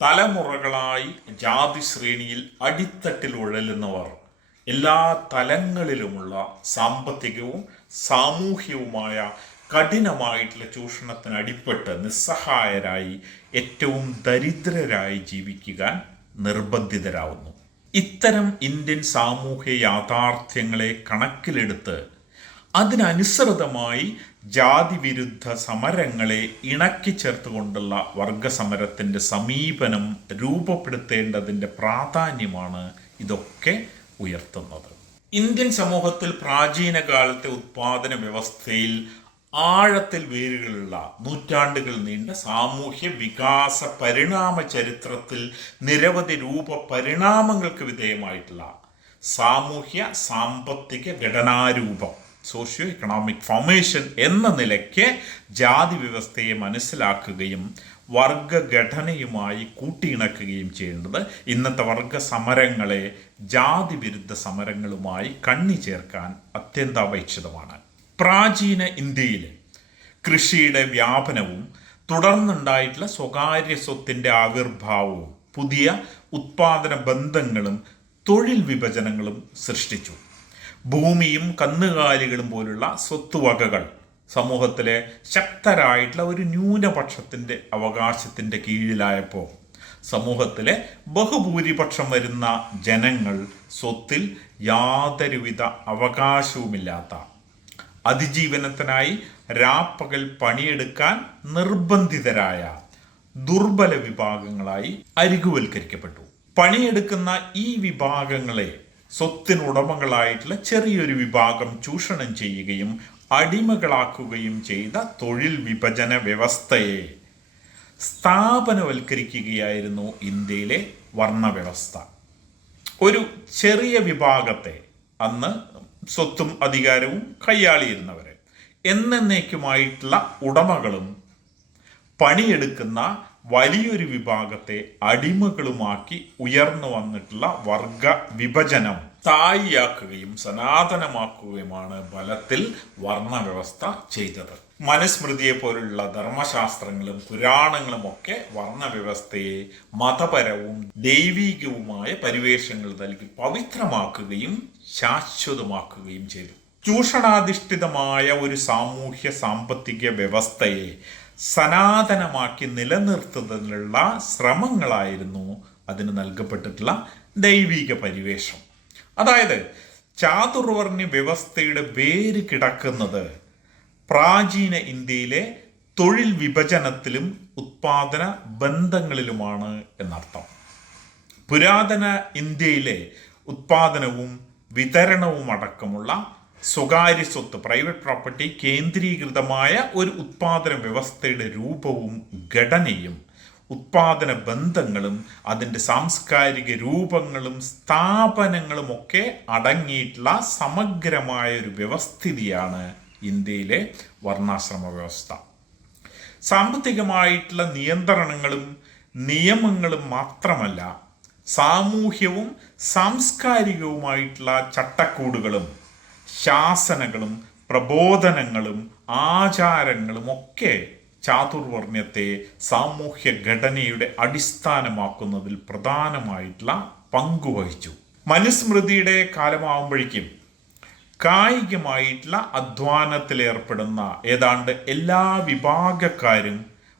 തലമുറകളായി ജാതി ശ്രേണിയിൽ അടിത്തട്ടിൽ ഉഴലുന്നവർ എല്ലാ തലങ്ങളിലുമുള്ള സാമ്പത്തികവും സാമൂഹ്യവുമായ കഠിനമായിട്ടുള്ള ചൂഷണത്തിന് അടിപ്പെട്ട് നിസ്സഹായരായി ഏറ്റവും ദരിദ്രരായി ജീവിക്കാൻ നിർബന്ധിതരാവുന്നു. ഇത്തരം ഇന്ത്യൻ സാമൂഹ്യ യാഥാർത്ഥ്യങ്ങളെ കണക്കിലെടുത്ത് അതിനനുസൃതമായി ജാതി വിരുദ്ധ സമരങ്ങളെ ഇണക്കി ചേർത്തുകൊണ്ടുള്ള വർഗസമരത്തിൻ്റെ സമീപനം രൂപപ്പെടുത്തേണ്ടതിൻ്റെ പ്രാധാന്യമാണ് ഇതൊക്കെ ഉയർത്തുന്നത്. ഇന്ത്യൻ സമൂഹത്തിൽ പ്രാചീന കാലത്തെ ഉത്പാദന വ്യവസ്ഥയിൽ ആഴത്തിൽ വേരുകളുള്ള നൂറ്റാണ്ടുകൾ നീണ്ട സാമൂഹ്യ വികാസ പരിണാമ ചരിത്രത്തിൽ നിരവധി രൂപപരിണാമങ്ങൾക്ക് വിധേയമായിട്ടുള്ള സാമൂഹ്യ സാമ്പത്തിക ഘടനാരൂപം സോഷ്യോ എക്കണോമിക് ഫോർമേഷൻ എന്ന നിലയ്ക്ക് ജാതി വ്യവസ്ഥയെ മനസ്സിലാക്കുകയും വർഗഘടനയുമായി കൂട്ടിയിണക്കുകയും ചെയ്യേണ്ടത് ഇന്നത്തെ വർഗ സമരങ്ങളെ ജാതി വിരുദ്ധ സമരങ്ങളുമായി കണ്ണി ചേർക്കാൻ അത്യന്താപേക്ഷിതമാണ്. പ്രാചീന ഇന്ത്യയിൽ കൃഷിയുടെ വ്യാപനവും തുടർന്നുണ്ടായിട്ടുള്ള സ്വകാര്യ സ്വത്തിൻ്റെ ആവിർഭാവവും പുതിയ ഉത്പാദന ബന്ധങ്ങളും തൊഴിൽ വിഭജനങ്ങളും സൃഷ്ടിച്ചു. ഭൂമിയും കന്നുകാലികളും പോലുള്ള സ്വത്തുവകകൾ സമൂഹത്തിലെ ശക്തരായിട്ടുള്ള ഒരു ന്യൂനപക്ഷത്തിൻ്റെ അവകാശത്തിൻ്റെ കീഴിലായപ്പോൾ സമൂഹത്തിലെ ബഹുഭൂരിപക്ഷം വരുന്ന ജനങ്ങൾ സ്വത്തിൽ യാതൊരുവിധ അവകാശവുമില്ലാത്ത അതിജീവനത്തിനായി രാപ്പകൽ പണിയെടുക്കാൻ നിർബന്ധിതരായ ദുർബല വിഭാഗങ്ങളായി അരികുവൽക്കരിക്കപ്പെട്ടു. പണിയെടുക്കുന്ന ഈ വിഭാഗങ്ങളെ സ്വത്തിനുടമകളായിട്ടുള്ള ചെറിയൊരു വിഭാഗം ചൂഷണം ചെയ്യുകയും അടിമകളാക്കുകയും ചെയ്ത തൊഴിൽ വിഭജന വ്യവസ്ഥയെ സ്ഥാപനവൽക്കരിക്കുകയായിരുന്നു ഇന്ത്യയിലെ വർണ്ണവ്യവസ്ഥ. ഒരു ചെറിയ വിഭാഗത്തെ, അന്ന് സ്വത്തും അധികാരവും കൈയാളിയിരുന്നവരെ, എന്നേക്കുമായിട്ടുള്ള ഉടമകളും പണിയെടുക്കുന്ന വലിയൊരു വിഭാഗത്തെ അടിമകളുമാക്കി ഉയർന്നു വന്നിട്ടുള്ള വർഗ വിഭജനം സ്ഥായിയാക്കുകയും സനാതനമാക്കുകയുമാണ് ഫലത്തിൽ വർണ്ണവ്യവസ്ഥ ചെയ്തത്. മനുസ്മൃതിയെ പോലുള്ള ധർമ്മശാസ്ത്രങ്ങളും പുരാണങ്ങളും ഒക്കെ വർണ്ണവ്യവസ്ഥയെ മതപരവും ദൈവികവുമായ പരിവേഷങ്ങൾ നൽകി പവിത്രമാക്കുകയും ശാശ്വതമാക്കുകയും ചെയ്തു. ചൂഷണാധിഷ്ഠിതമായ ഒരു സാമൂഹ്യ സാമ്പത്തിക വ്യവസ്ഥയെ സനാതനമാക്കി നിലനിർത്തുന്നതിനുള്ള ശ്രമങ്ങളായിരുന്നു അതിന് നൽകപ്പെട്ടിട്ടുള്ള ദൈവിക പരിവേഷം. അതായത് ചാതുർവർണ്ണ വ്യവസ്ഥയുടെ വേര് കിടക്കുന്നത് പ്രാചീന ഇന്ത്യയിലെ തൊഴിൽ വിഭജനത്തിലും ഉത്പാദന ബന്ധങ്ങളിലുമാണ് എന്നർത്ഥം. പുരാതന ഇന്ത്യയിലെ ഉത്പാദനവും വിതരണവും അടക്കമുള്ള സ്വകാര്യ സ്വത്ത്, പ്രൈവറ്റ് പ്രോപ്പർട്ടി കേന്ദ്രീകൃതമായ ഒരു ഉത്പാദന വ്യവസ്ഥയുടെ രൂപവും ഘടനയും ഉത്പാദന ബന്ധങ്ങളും അതിൻ്റെ സാംസ്കാരിക രൂപങ്ങളും സ്ഥാപനങ്ങളും ഒക്കെ അടങ്ങിയിട്ടുള്ള സമഗ്രമായ ഒരു വ്യവസ്ഥിതിയാണ് ഇന്ത്യയിലെ വർണ്ണാശ്രമ വ്യവസ്ഥ. സാമ്പത്തികമായിട്ടുള്ള നിയന്ത്രണങ്ങളും നിയമങ്ങളും മാത്രമല്ല, സാമൂഹ്യവും സാംസ്കാരികവുമായിട്ടുള്ള ചട്ടക്കൂടുകളും ശാസനകളും പ്രബോധനങ്ങളും ആചാരങ്ങളും ഒക്കെ ചാതുർവർണ്ണ്യത്തെ സാമൂഹ്യ ഘടനയുടെ അടിസ്ഥാനമാക്കുന്നതിൽ പ്രധാനമായിട്ടുള്ള പങ്കുവഹിച്ചു. മനുസ്മൃതിയുടെ കാലമാകുമ്പോഴേക്കും കായികമായിട്ടുള്ള അധ്വാനത്തിലേർപ്പെടുന്ന ഏതാണ്ട് എല്ലാ വിഭാഗക്കാരും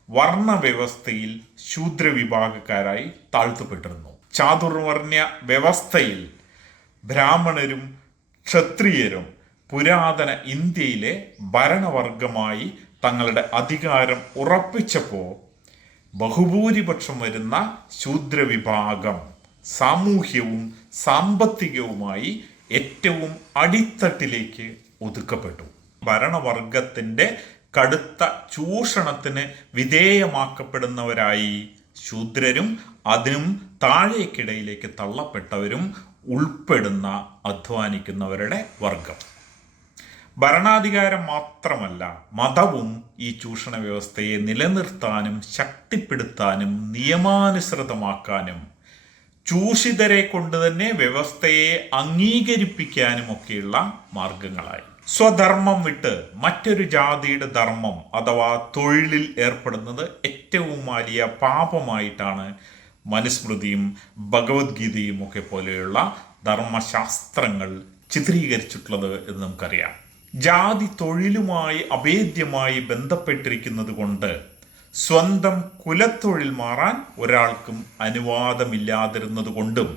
വർണ്ണവ്യവസ്ഥയിൽ ശൂദ്രവിഭാഗക്കാരായി താഴ്ത്തപ്പെട്ടിരുന്നു. ചാതുർവർണ്ണ്യ വ്യവസ്ഥയിൽ ബ്രാഹ്മണരും ക്ഷത്രിയരും പുരാതന ഇന്ത്യയിലെ ഭരണവർഗമായി തങ്ങളുടെ അധികാരം ഉറപ്പിച്ചപ്പോൾ ബഹുഭൂരിപക്ഷം വരുന്ന ശൂദ്രവിഭാഗം സാമൂഹ്യവും സാമ്പത്തികവുമായി ഏറ്റവും അടിത്തട്ടിലേക്ക് ഒതുക്കപ്പെട്ടു. ഭരണവർഗത്തിൻ്റെ കടുത്ത ചൂഷണത്തിന് വിധേയമാക്കപ്പെടുന്നവരായി ശൂദ്രരും അതിനും താഴേക്കിടയിലേക്ക് തള്ളപ്പെട്ടവരും ഉൾപ്പെടുന്ന അധ്വാനിക്കുന്നവരുടെ വർഗം. ഭരണാധികാരം മാത്രമല്ല, മതവും ഈ ചൂഷണ വ്യവസ്ഥയെ നിലനിർത്താനും ശക്തിപ്പെടുത്താനും നിയമാനുസൃതമാക്കാനും ചൂഷിതരെ കൊണ്ട് തന്നെ വ്യവസ്ഥയെ അംഗീകരിപ്പിക്കാനും ഒക്കെയുള്ള മാർഗങ്ങളായി. സ്വധർമ്മം വിട്ട് മറ്റൊരു ജാതിയുടെ ധർമ്മം അഥവാ തൊഴിലിൽ ഏർപ്പെടുന്നത് ഏറ്റവും വലിയ പാപമായിട്ടാണ് മനുസ്മൃതിയും ഭഗവത്ഗീതയും ഒക്കെ പോലെയുള്ള ധർമ്മശാസ്ത്രങ്ങൾ ചിത്രീകരിച്ചിട്ടുള്ളത് എന്ന് നമുക്കറിയാം. ജാതി തൊഴിലുമായി അഭേദ്യമായി ബന്ധപ്പെട്ടിരിക്കുന്നത് കൊണ്ട് സ്വന്തം കുലത്തൊഴിൽ മാറാൻ ഒരാൾക്കും അനുവാദമില്ലാതിരുന്നത് കൊണ്ടും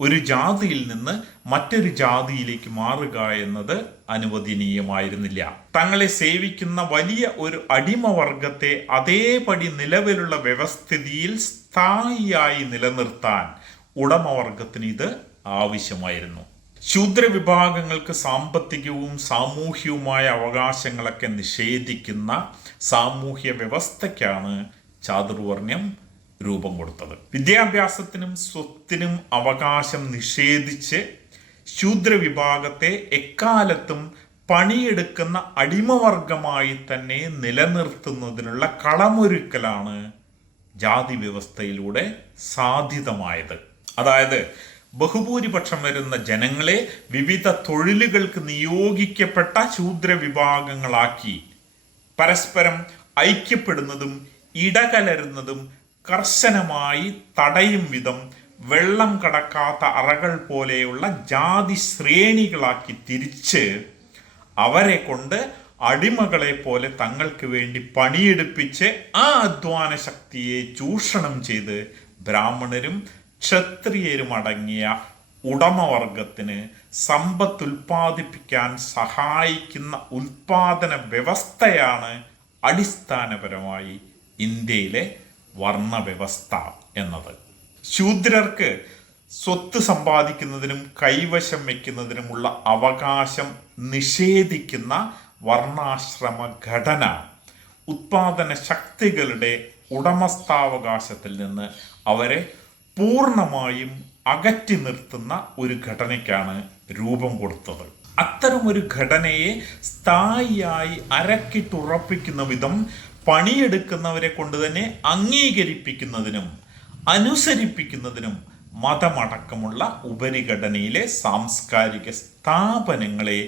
ഒരു ജാതിയിൽ നിന്ന് മറ്റൊരു ജാതിയിലേക്ക് മാറുക എന്നത് അനുവദനീയമായിരുന്നില്ല. തങ്ങളെ സേവിക്കുന്ന വലിയ ഒരു അടിമവർഗത്തെ അതേപടി നിലവിലുള്ള വ്യവസ്ഥിതിയിൽ സ്ഥായിയായി നിലനിർത്താൻ ഉടമവർഗത്തിന് ഇത് ആവശ്യമായിരുന്നു. ശൂദ്രവിഭാഗങ്ങൾക്ക് സാമ്പത്തികവും സാമൂഹ്യവുമായ അവകാശങ്ങളൊക്കെ നിഷേധിക്കുന്ന സാമൂഹ്യ വ്യവസ്ഥയ്ക്കാണ് ചാതുർവർണ്ണ്യം രൂപം കൊടുത്തത്. വിദ്യാഭ്യാസത്തിനും സ്വത്തിനും അവകാശം നിഷേധിച്ച് ശൂദ്രവിഭാഗത്തെ എക്കാലത്തും പണിയെടുക്കുന്ന അടിമവർഗമായി തന്നെ നിലനിർത്തുന്നതിനുള്ള കളമൊരുക്കലാണ് ജാതി വ്യവസ്ഥയിലൂടെ സാധ്യതമായത്. അതായത് ബഹുഭൂരിപക്ഷം വരുന്ന ജനങ്ങളെ വിവിധ തൊഴിലുകൾക്ക് നിയോഗിക്കപ്പെട്ട ശൂദ്രവിഭാഗങ്ങളാക്കി പരസ്പരം ഐക്യപ്പെടുന്നതും ഇടകലരുന്നതും കർശനമായി തടയും വിധം വെള്ളം കടക്കാത്ത അറകൾ പോലെയുള്ള ജാതി ശ്രേണികളാക്കി തിരിച്ച് അവരെ കൊണ്ട് അടിമകളെ പോലെ തങ്ങൾക്ക് വേണ്ടി പണിയെടുപ്പിച്ച് ആ അധ്വാന ശക്തിയെ ചൂഷണം ചെയ്ത് ബ്രാഹ്മണരും ക്ഷത്രിയരും അടങ്ങിയ ഉടമവർഗത്തിന് സമ്പത്ത് ഉൽപ്പാദിപ്പിക്കാൻ സഹായിക്കുന്ന ഉൽപാദന വ്യവസ്ഥയാണ് അടിസ്ഥാനപരമായി ഇന്ത്യയിലെ വർണ്ണവ്യവസ്ഥ എന്നത്. ശൂദ്രർക്ക് സ്വത്ത് സമ്പാദിക്കുന്നതിനും കൈവശം വയ്ക്കുന്നതിനുമുള്ള അവകാശം നിഷേധിക്കുന്ന വർണ്ണാശ്രമ ഘടന ഉത്പാദന ശക്തികളുടെ ഉടമസ്ഥാവകാശത്തിൽ നിന്ന് അവരെ പൂർണ്ണമായും അകറ്റി നിർത്തുന്ന ഒരു ഘടനയ്ക്കാണ് രൂപം കൊടുത്തത്. അത്തരമൊരു ഘടനയെ സ്ഥായിയായി അരക്കിട്ടുറപ്പിക്കുന്ന വിധം പണിയെടുക്കുന്നവരെ കൊണ്ട് തന്നെ അംഗീകരിപ്പിക്കുന്നതിനും അനുസരിപ്പിക്കുന്നതിനും മതമടക്കമുള്ള ഉപരിഘടനയിലെ സാംസ്കാരിക സ്ഥാപനങ്ങളെ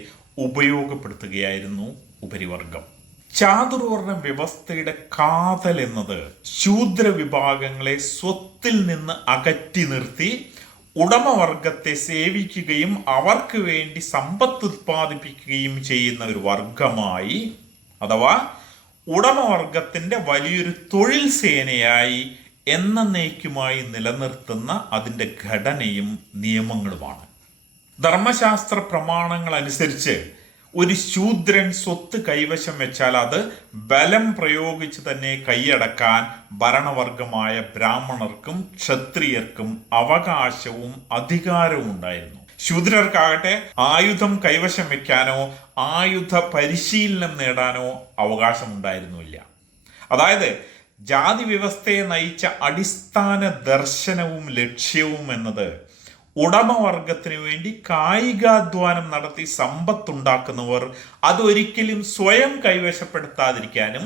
ഉപയോഗപ്പെടുത്തുകയായിരുന്നു ഉപരിവർഗം. ചാതുർവർണ്ണ വ്യവസ്ഥയുടെ കാതൽ എന്നത് ശൂദ്രവിഭാഗങ്ങളെ സ്വത്തിൽ നിന്ന് അകറ്റി നിർത്തി ഉടമവർഗത്തെ സേവിക്കുകയും അവർക്ക് വേണ്ടി സമ്പത്ത് ഉത്പാദിപ്പിക്കുകയും ചെയ്യുന്ന ഒരു വർഗമായി അഥവാ ഉടമവർഗത്തിൻ്റെ വലിയൊരു തൊഴിൽ സേനയായി എന്നേക്കുമായി നിലനിർത്തുന്ന അതിൻ്റെ ഘടനയും നിയമങ്ങളുമാണ്. ധർമ്മശാസ്ത്ര പ്രമാണങ്ങൾ അനുസരിച്ച് ഒരു ശൂദ്രൻ സ്വത്ത് കൈവശം വെച്ചാൽ അത് ബലം പ്രയോഗിച്ച് തന്നെ കൈയടക്കാൻ ഭരണവർഗമായ ബ്രാഹ്മണർക്കും ക്ഷത്രിയർക്കും അവകാശവും അധികാരവും ഉണ്ടായിരുന്നു. ശൂദ്രർക്കാകട്ടെ ആയുധം കൈവശം വെക്കാനോ ആയുധ പരിശീലനം നേടാനോ അവകാശമുണ്ടായിരുന്നില്ല. അതായത് ജാതി വ്യവസ്ഥയെ നയിച്ച അടിസ്ഥാന ദർശനവും ലക്ഷ്യവും എന്നത് ഉടമവർഗത്തിനു വേണ്ടി കായികാധ്വാനം നടത്തി സമ്പത്തുണ്ടാക്കുന്നവർ അതൊരിക്കലും സ്വയം കൈവശപ്പെടുത്താതിരിക്കാനും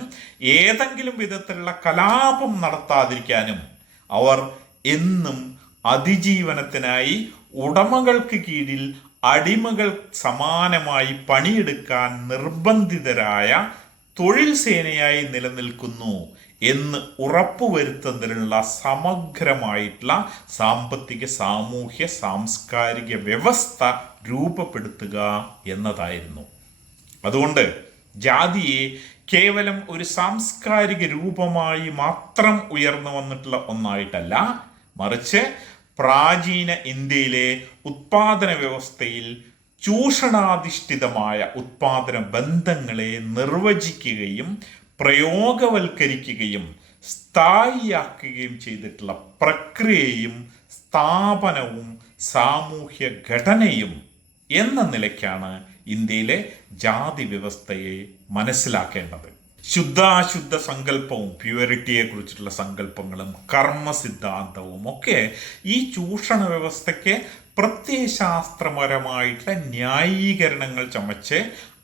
ഏതെങ്കിലും വിധത്തിലുള്ള കലാപം നടത്താതിരിക്കാനും അവർ എന്നും അതിജീവനത്തിനായി ഉടമകൾക്ക് കീഴിൽ അടിമകൾ സമാനമായി പണിയെടുക്കാൻ നിർബന്ധിതരായ തൊഴിൽ സേനയായി നിലനിൽക്കുന്നു എന്ന് ഉറപ്പുവരുത്തുന്നതിനുള്ള സമഗ്രമായിട്ടുള്ള സാമ്പത്തിക, സാമൂഹ്യ, സാംസ്കാരിക വ്യവസ്ഥ രൂപപ്പെടുത്തുക എന്നതായിരുന്നു. അതുകൊണ്ട് ജാതിയെ കേവലം ഒരു സാംസ്കാരിക രൂപമായി മാത്രം ഉയർന്നു വന്നിട്ടുള്ള ഒന്നായിട്ടല്ല, മറിച്ച് പ്രാചീന ഇന്ത്യയിലെ ഉത്പാദന വ്യവസ്ഥയിൽ ചൂഷണാധിഷ്ഠിതമായ ഉത്പാദന ബന്ധങ്ങളെ നിർവചിക്കുകയും പ്രയോഗവൽക്കരിക്കുകയും സ്ഥായിയാക്കുകയും ചെയ്തിട്ടുള്ള പ്രക്രിയയും സ്ഥാപനവും സാമൂഹ്യ ഘടനയും എന്ന നിലയ്ക്കാണ് ഇന്ത്യയിലെ ജാതി വ്യവസ്ഥയെ മനസ്സിലാക്കേണ്ടത്. ശുദ്ധാശുദ്ധ സങ്കല്പവും പ്യൂരിറ്റിയെ കുറിച്ചിട്ടുള്ള സങ്കല്പങ്ങളും കർമ്മ സിദ്ധാന്തവും ഒക്കെ ഈ ചൂഷണ വ്യവസ്ഥയ്ക്ക് പ്രത്യയശാസ്ത്രപരമായിട്ടുള്ള ന്യായീകരണങ്ങൾ ചമച്ച്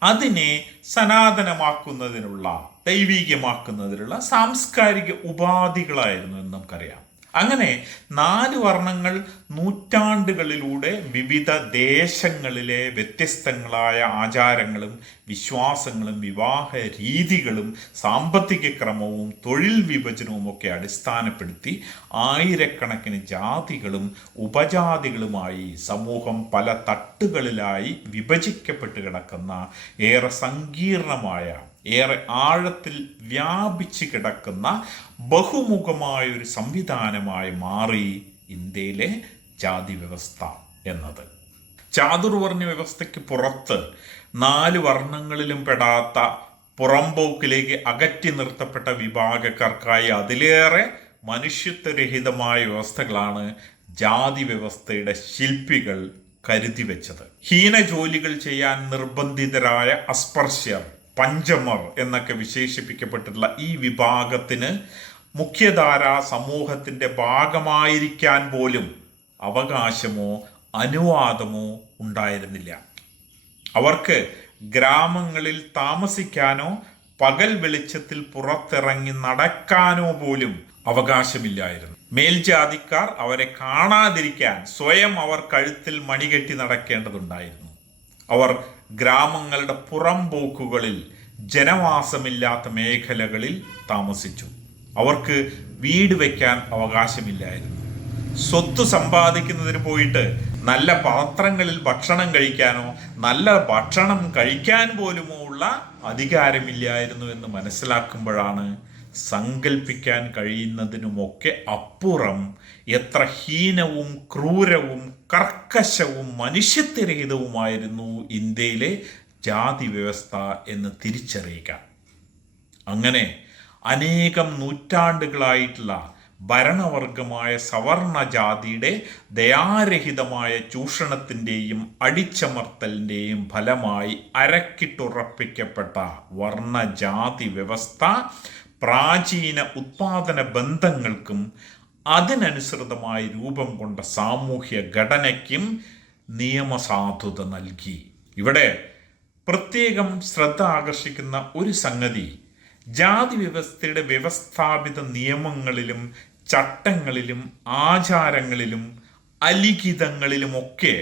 അതിനെ സനാതനമാക്കുന്നതിനുള്ള, ദൈവീകമാക്കുന്നതിനുള്ള സാംസ്കാരിക ഉപാധികളായിരുന്നു എന്ന് നമുക്കറിയാം. അങ്ങനെ 4 വർണ്ണങ്ങൾ നൂറ്റാണ്ടുകളിലൂടെ വിവിധ ദേശങ്ങളിലെ വ്യത്യസ്തങ്ങളായ ആചാരങ്ങളും വിശ്വാസങ്ങളും വിവാഹ രീതികളും സാമ്പത്തിക ക്രമവും തൊഴിൽ വിഭജനവും ഒക്കെ അടിസ്ഥാനപ്പെടുത്തി ആയിരക്കണക്കിന് ജാതികളും ഉപജാതികളുമായി സമൂഹം പല തട്ടുകളിലായി വിഭജിക്കപ്പെട്ട് കിടക്കുന്ന ഏറെ സങ്കീർണമായ, ഏറെ ആഴത്തിൽ വ്യാപിച്ച് കിടക്കുന്ന ബഹുമുഖമായൊരു സംവിധാനമായി മാറി ഇന്ത്യയിലെ ജാതി വ്യവസ്ഥ എന്നത്. ചാതുർവർണ്ണ വ്യവസ്ഥയ്ക്ക് പുറത്ത് 4 വർണ്ണങ്ങളിലും പെടാത്ത പുറംപോക്കിലേക്ക് അകറ്റി നിർത്തപ്പെട്ട വിഭാഗക്കാർക്കായി അതിലേറെ മനുഷ്യത്വരഹിതമായ വ്യവസ്ഥകളാണ് ജാതി വ്യവസ്ഥയുടെ ശില്പികൾ കരുതി വെച്ചത്. ഹീന ജോലികൾ ചെയ്യാൻ നിർബന്ധിതരായ അസ്പർശ്യർ, പഞ്ചമർ എന്നൊക്കെ വിശേഷിപ്പിക്കപ്പെട്ടിട്ടുള്ള ഈ വിഭാഗത്തിന് മുഖ്യധാരാ സമൂഹത്തിൻ്റെ ഭാഗമായിരിക്കാൻ പോലും അവകാശമോ അനുവാദമോ ഉണ്ടായിരുന്നില്ല. അവർക്ക് ഗ്രാമങ്ങളിൽ താമസിക്കാനോ പകൽ വെളിച്ചത്തിൽ പുറത്തിറങ്ങി നടക്കാനോ പോലും അവകാശമില്ലായിരുന്നു. മേൽജാതിക്കാർ അവരെ കാണാതിരിക്കാൻ സ്വയം അവർ കഴുത്തിൽ മണികെട്ടി നടക്കേണ്ടതുണ്ടായിരുന്നു. അവർ ഗ്രാമങ്ങളുടെ പുറംപോക്കുകളിൽ, ജനവാസമില്ലാത്ത മേഖലകളിൽ താമസിച്ചു. അവർക്ക് വീട് വയ്ക്കാൻ അവകാശമില്ലായിരുന്നു. സ്വത്ത് സമ്പാദിക്കുന്നതിന് പോയിട്ട് നല്ല പാത്രങ്ങളിൽ ഭക്ഷണം കഴിക്കാനോ നല്ല ഭക്ഷണം കഴിക്കാൻ പോലുമോ ഉള്ള അധികാരമില്ലായിരുന്നു എന്ന് മനസ്സിലാക്കുമ്പോഴാണ് സങ്കല്പിക്കാൻ കഴിയുന്നതിനുമൊക്കെ അപ്പുറം എത്ര ഹീനവും ക്രൂരവും കർക്കശവും മനുഷ്യത്വരഹിതവുമായിരുന്നു ഇന്ത്യയിലെ ജാതി വ്യവസ്ഥ എന്ന് തിരിച്ചറിയുക. അങ്ങനെ അനേകം നൂറ്റാണ്ടുകളായിട്ടുള്ള ഭരണവർഗമായ സവർണ ജാതിയുടെ ദയാരഹിതമായ ചൂഷണത്തിൻ്റെയും അടിച്ചമർത്തലിൻ്റെയും ഫലമായി അരക്കിട്ടുറപ്പിക്കപ്പെട്ട വർണ്ണജാതി വ്യവസ്ഥ പ്രാചീന ഉത്പാദന ബന്ധങ്ങൾക്കും അതിനനുസൃതമായി രൂപം കൊണ്ട സാമൂഹ്യ ഘടനയ്ക്കും നിയമസാധുത നൽകി. ഇവിടെ പ്രത്യേകം ശ്രദ്ധ ആകർഷിക്കുന്ന ഒരു സംഗതി, ജാതി വ്യവസ്ഥയുടെ വ്യവസ്ഥാപിത നിയമങ്ങളിലും ചട്ടങ്ങളിലും ആചാരങ്ങളിലും അലിഖിതങ്ങളിലുമൊക്കെ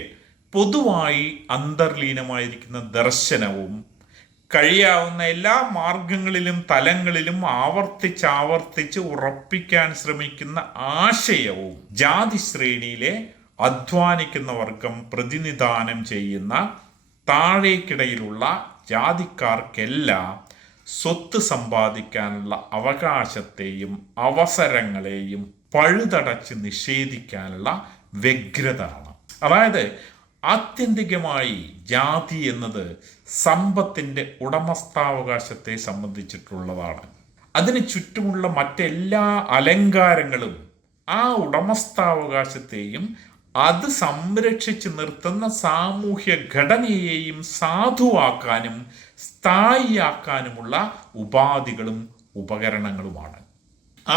പൊതുവായി അന്തർലീനമായിരിക്കുന്ന ദർശനവും കഴിയാവുന്ന എല്ലാ മാർഗങ്ങളിലും തലങ്ങളിലും ആവർത്തിച്ച് ഉറപ്പിക്കാൻ ശ്രമിക്കുന്ന ആശയവും ജാതി ശ്രേണിയിലെ അധ്വാനിക്കുന്ന വർഗം പ്രതിനിധാനം ചെയ്യുന്ന താഴേക്കിടയിലുള്ള ജാതിക്കാർക്കെല്ലാം സ്വത്ത് സമ്പാദിക്കാനുള്ള അവകാശത്തെയും അവസരങ്ങളെയും പഴുതടച്ച് നിഷേധിക്കാനുള്ള വ്യഗ്രതയാണ്. അതായത് ആത്യന്തികമായി ജാതി എന്നത് സമ്പത്തിൻ്റെ ഉടമസ്ഥാവകാശത്തെ സംബന്ധിച്ചിട്ടുള്ളതാണ്. അതിന് ചുറ്റുമുള്ള മറ്റെല്ലാ അലങ്കാരങ്ങളും ആ ഉടമസ്ഥാവകാശത്തെയും അത് സംരക്ഷിച്ച് നിർത്തുന്ന സാമൂഹ്യ ഘടനയെയും സാധുവാക്കാനും സ്ഥായിയാക്കാനുമുള്ള ഉപാധികളും ഉപകരണങ്ങളുമാണ്.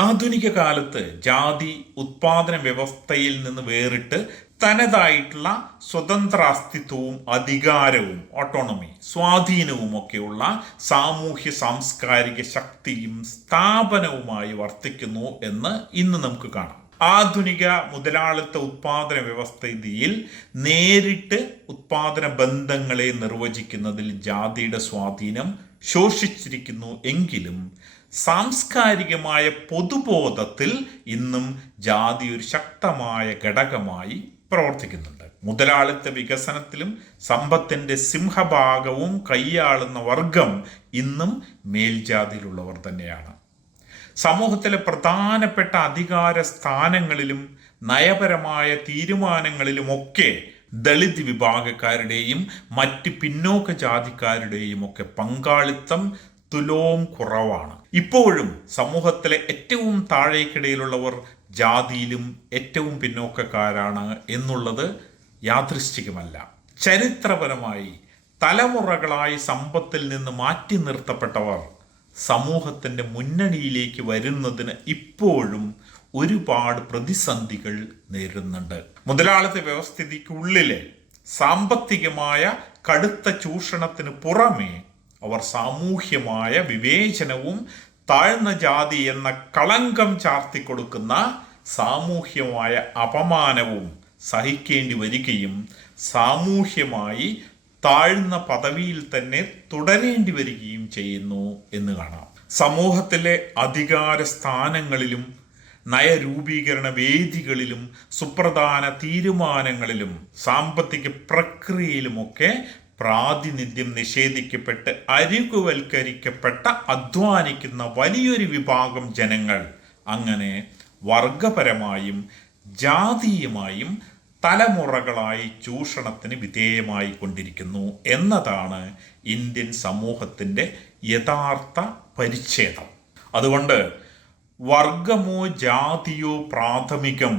ആധുനിക കാലത്ത് ജാതി ഉത്പാദന വ്യവസ്ഥയിൽ നിന്ന് വേറിട്ട് തനതായിട്ടുള്ള സ്വതന്ത്ര അസ്തിത്വവും അധികാരവും ഓട്ടോണമി സ്വാധീനവും ഒക്കെയുള്ള സാമൂഹ്യ സാംസ്കാരിക ശക്തിയും സ്ഥാപനവുമായി വർത്തിക്കുന്നു എന്ന് ഇന്ന് നമുക്ക് കാണാം. ആധുനിക മുതലാളിത്ത ഉത്പാദന വ്യവസ്ഥിതിയിൽ നേരിട്ട് ഉത്പാദന ബന്ധങ്ങളെ നിർവചിക്കുന്നതിൽ ജാതിയുടെ സ്വാധീനം ശോഷിച്ചിരിക്കുന്നു എങ്കിലും സാംസ്കാരികമായ പൊതുബോധത്തിൽ ഇന്നും ജാതി ഒരു ശക്തമായ ഘടകമായി പ്രവർത്തിക്കുന്നുണ്ട്. മുതലാളിത്ത വികസനത്തിലും സമ്പത്തിന്റെ സിംഹഭാഗവും കൈയാളുന്ന വർഗം ഇന്നും മേൽജാതിയിലുള്ളവർ തന്നെയാണ്. സമൂഹത്തിലെ പ്രധാനപ്പെട്ട അധികാര സ്ഥാനങ്ങളിലും നയപരമായ തീരുമാനങ്ങളിലുമൊക്കെ ദളിത് വിഭാഗക്കാരുടെയും മറ്റ് പിന്നോക്ക ജാതിക്കാരുടെയും ഒക്കെ പങ്കാളിത്തം തുലോം കുറവാണ്. ഇപ്പോഴും സമൂഹത്തിലെ ഏറ്റവും താഴേക്കിടയിലുള്ളവർ ജാതിയിലും ഏറ്റവും പിന്നോക്കക്കാരാണ് എന്നുള്ളത് യാദൃശ്ചികമല്ല. ചരിത്രപരമായി തലമുറകളായി സമ്പത്തിൽ നിന്ന് മാറ്റി നിർത്തപ്പെട്ടവർ സമൂഹത്തിൻ്റെ മുന്നണിയിലേക്ക് വരുന്നതിന് ഇപ്പോഴും ഒരുപാട് പ്രതിസന്ധികൾ നേരിടുന്നുണ്ട്. മുതലാളിത്ത വ്യവസ്ഥിതിക്കുള്ളിലെ സാമ്പത്തികമായ കടുത്ത ചൂഷണത്തിന് പുറമേ അവർ സാമൂഹ്യമായ വിവേചനവും താഴ്ന്ന ജാതി എന്ന കളങ്കം ചാർത്തിക്കൊടുക്കുന്ന സാമൂഹ്യമായ അപമാനവും സഹിക്കേണ്ടി വരികയും സാമൂഹ്യമായി താഴ്ന്ന പദവിയിൽ തന്നെ തുടരേണ്ടി വരികയും ചെയ്യുന്നു എന്ന് കാണാം. സമൂഹത്തിലെ അധികാര സ്ഥാനങ്ങളിലും നയരൂപീകരണ വേദികളിലും സുപ്രധാന തീരുമാനങ്ങളിലും സാമ്പത്തിക പ്രക്രിയയിലുമൊക്കെ പ്രാതിനിധ്യം നിഷേധിക്കപ്പെട്ട് അരികുവൽക്കരിക്കപ്പെട്ട അധ്വാനിക്കുന്ന വലിയൊരു വിഭാഗം ജനങ്ങൾ അങ്ങനെ വർഗപരമായും ജാതീയമായും തലമുറകളായി ചൂഷണത്തിന് വിധേയമായി കൊണ്ടിരിക്കുന്നു എന്നതാണ് ഇന്ത്യൻ സമൂഹത്തിൻ്റെ യഥാർത്ഥ പരിച്ഛേദം. അതുകൊണ്ട് വർഗമോ ജാതിയോ പ്രാഥമികം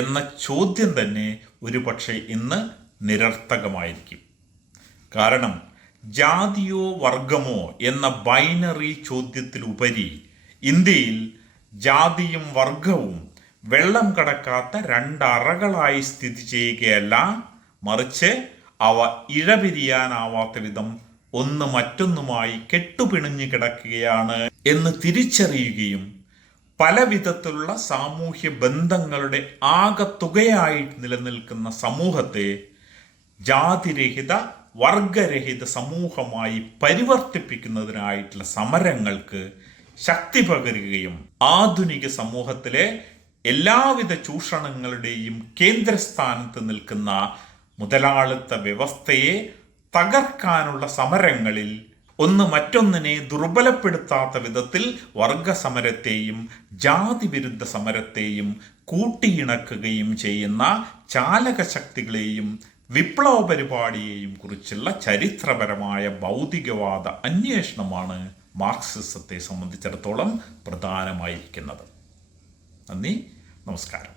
എന്ന ചോദ്യം തന്നെ ഒരുപക്ഷെ ഇന്ന് നിരർത്ഥകമായിരിക്കും. കാരണം ജാതിയോ വർഗമോ എന്ന ബൈനറി ചോദ്യത്തിലുപരി ഇന്ത്യയിൽ ജാതിയും വർഗവും വെള്ളം കടക്കാത്ത രണ്ടറകളായി സ്ഥിതി ചെയ്യുകയല്ല, മറിച്ച് അവ ഇഴപിരിയാനാവാത്ത വിധം ഒന്ന് മറ്റൊന്നുമായി കെട്ടുപിണഞ്ഞു കിടക്കുകയാണ് എന്ന് തിരിച്ചറിയുകയും പല വിധത്തിലുള്ള സാമൂഹ്യ ബന്ധങ്ങളുടെ ആകത്തുകയായി നിലനിൽക്കുന്ന സമൂഹത്തെ ജാതിരഹിത വർഗരഹിത സമൂഹമായി പരിവർത്തിപ്പിക്കുന്നതിനായിട്ടുള്ള സമരങ്ങൾക്ക് ശക്തി പകരുകയും ആധുനിക സമൂഹത്തിലെ എല്ലാവിധ ചൂഷണങ്ങളുടെയും കേന്ദ്രസ്ഥാനത്ത് നിൽക്കുന്ന മുതലാളിത്ത വ്യവസ്ഥയെ തകർക്കാനുള്ള സമരങ്ങളിൽ ഒന്ന് മറ്റൊന്നിനെ ദുർബലപ്പെടുത്താത്ത വിധത്തിൽ വർഗസമരത്തെയും ജാതിവിരുദ്ധ സമരത്തെയും കൂട്ടിയിണക്കുകയും ചെയ്യുന്ന ചാലകശക്തികളെയും വിപ്ലവ പരിപാടിയെയും കുറിച്ചുള്ള ചരിത്രപരമായ ഭൗതികവാദ അന്വേഷണമാണ് മാർക്സിസത്തെ സംബന്ധിച്ചിടത്തോളം പ്രധാനമായിരിക്കുന്നത്. നന്ദി, നമസ്കാരം.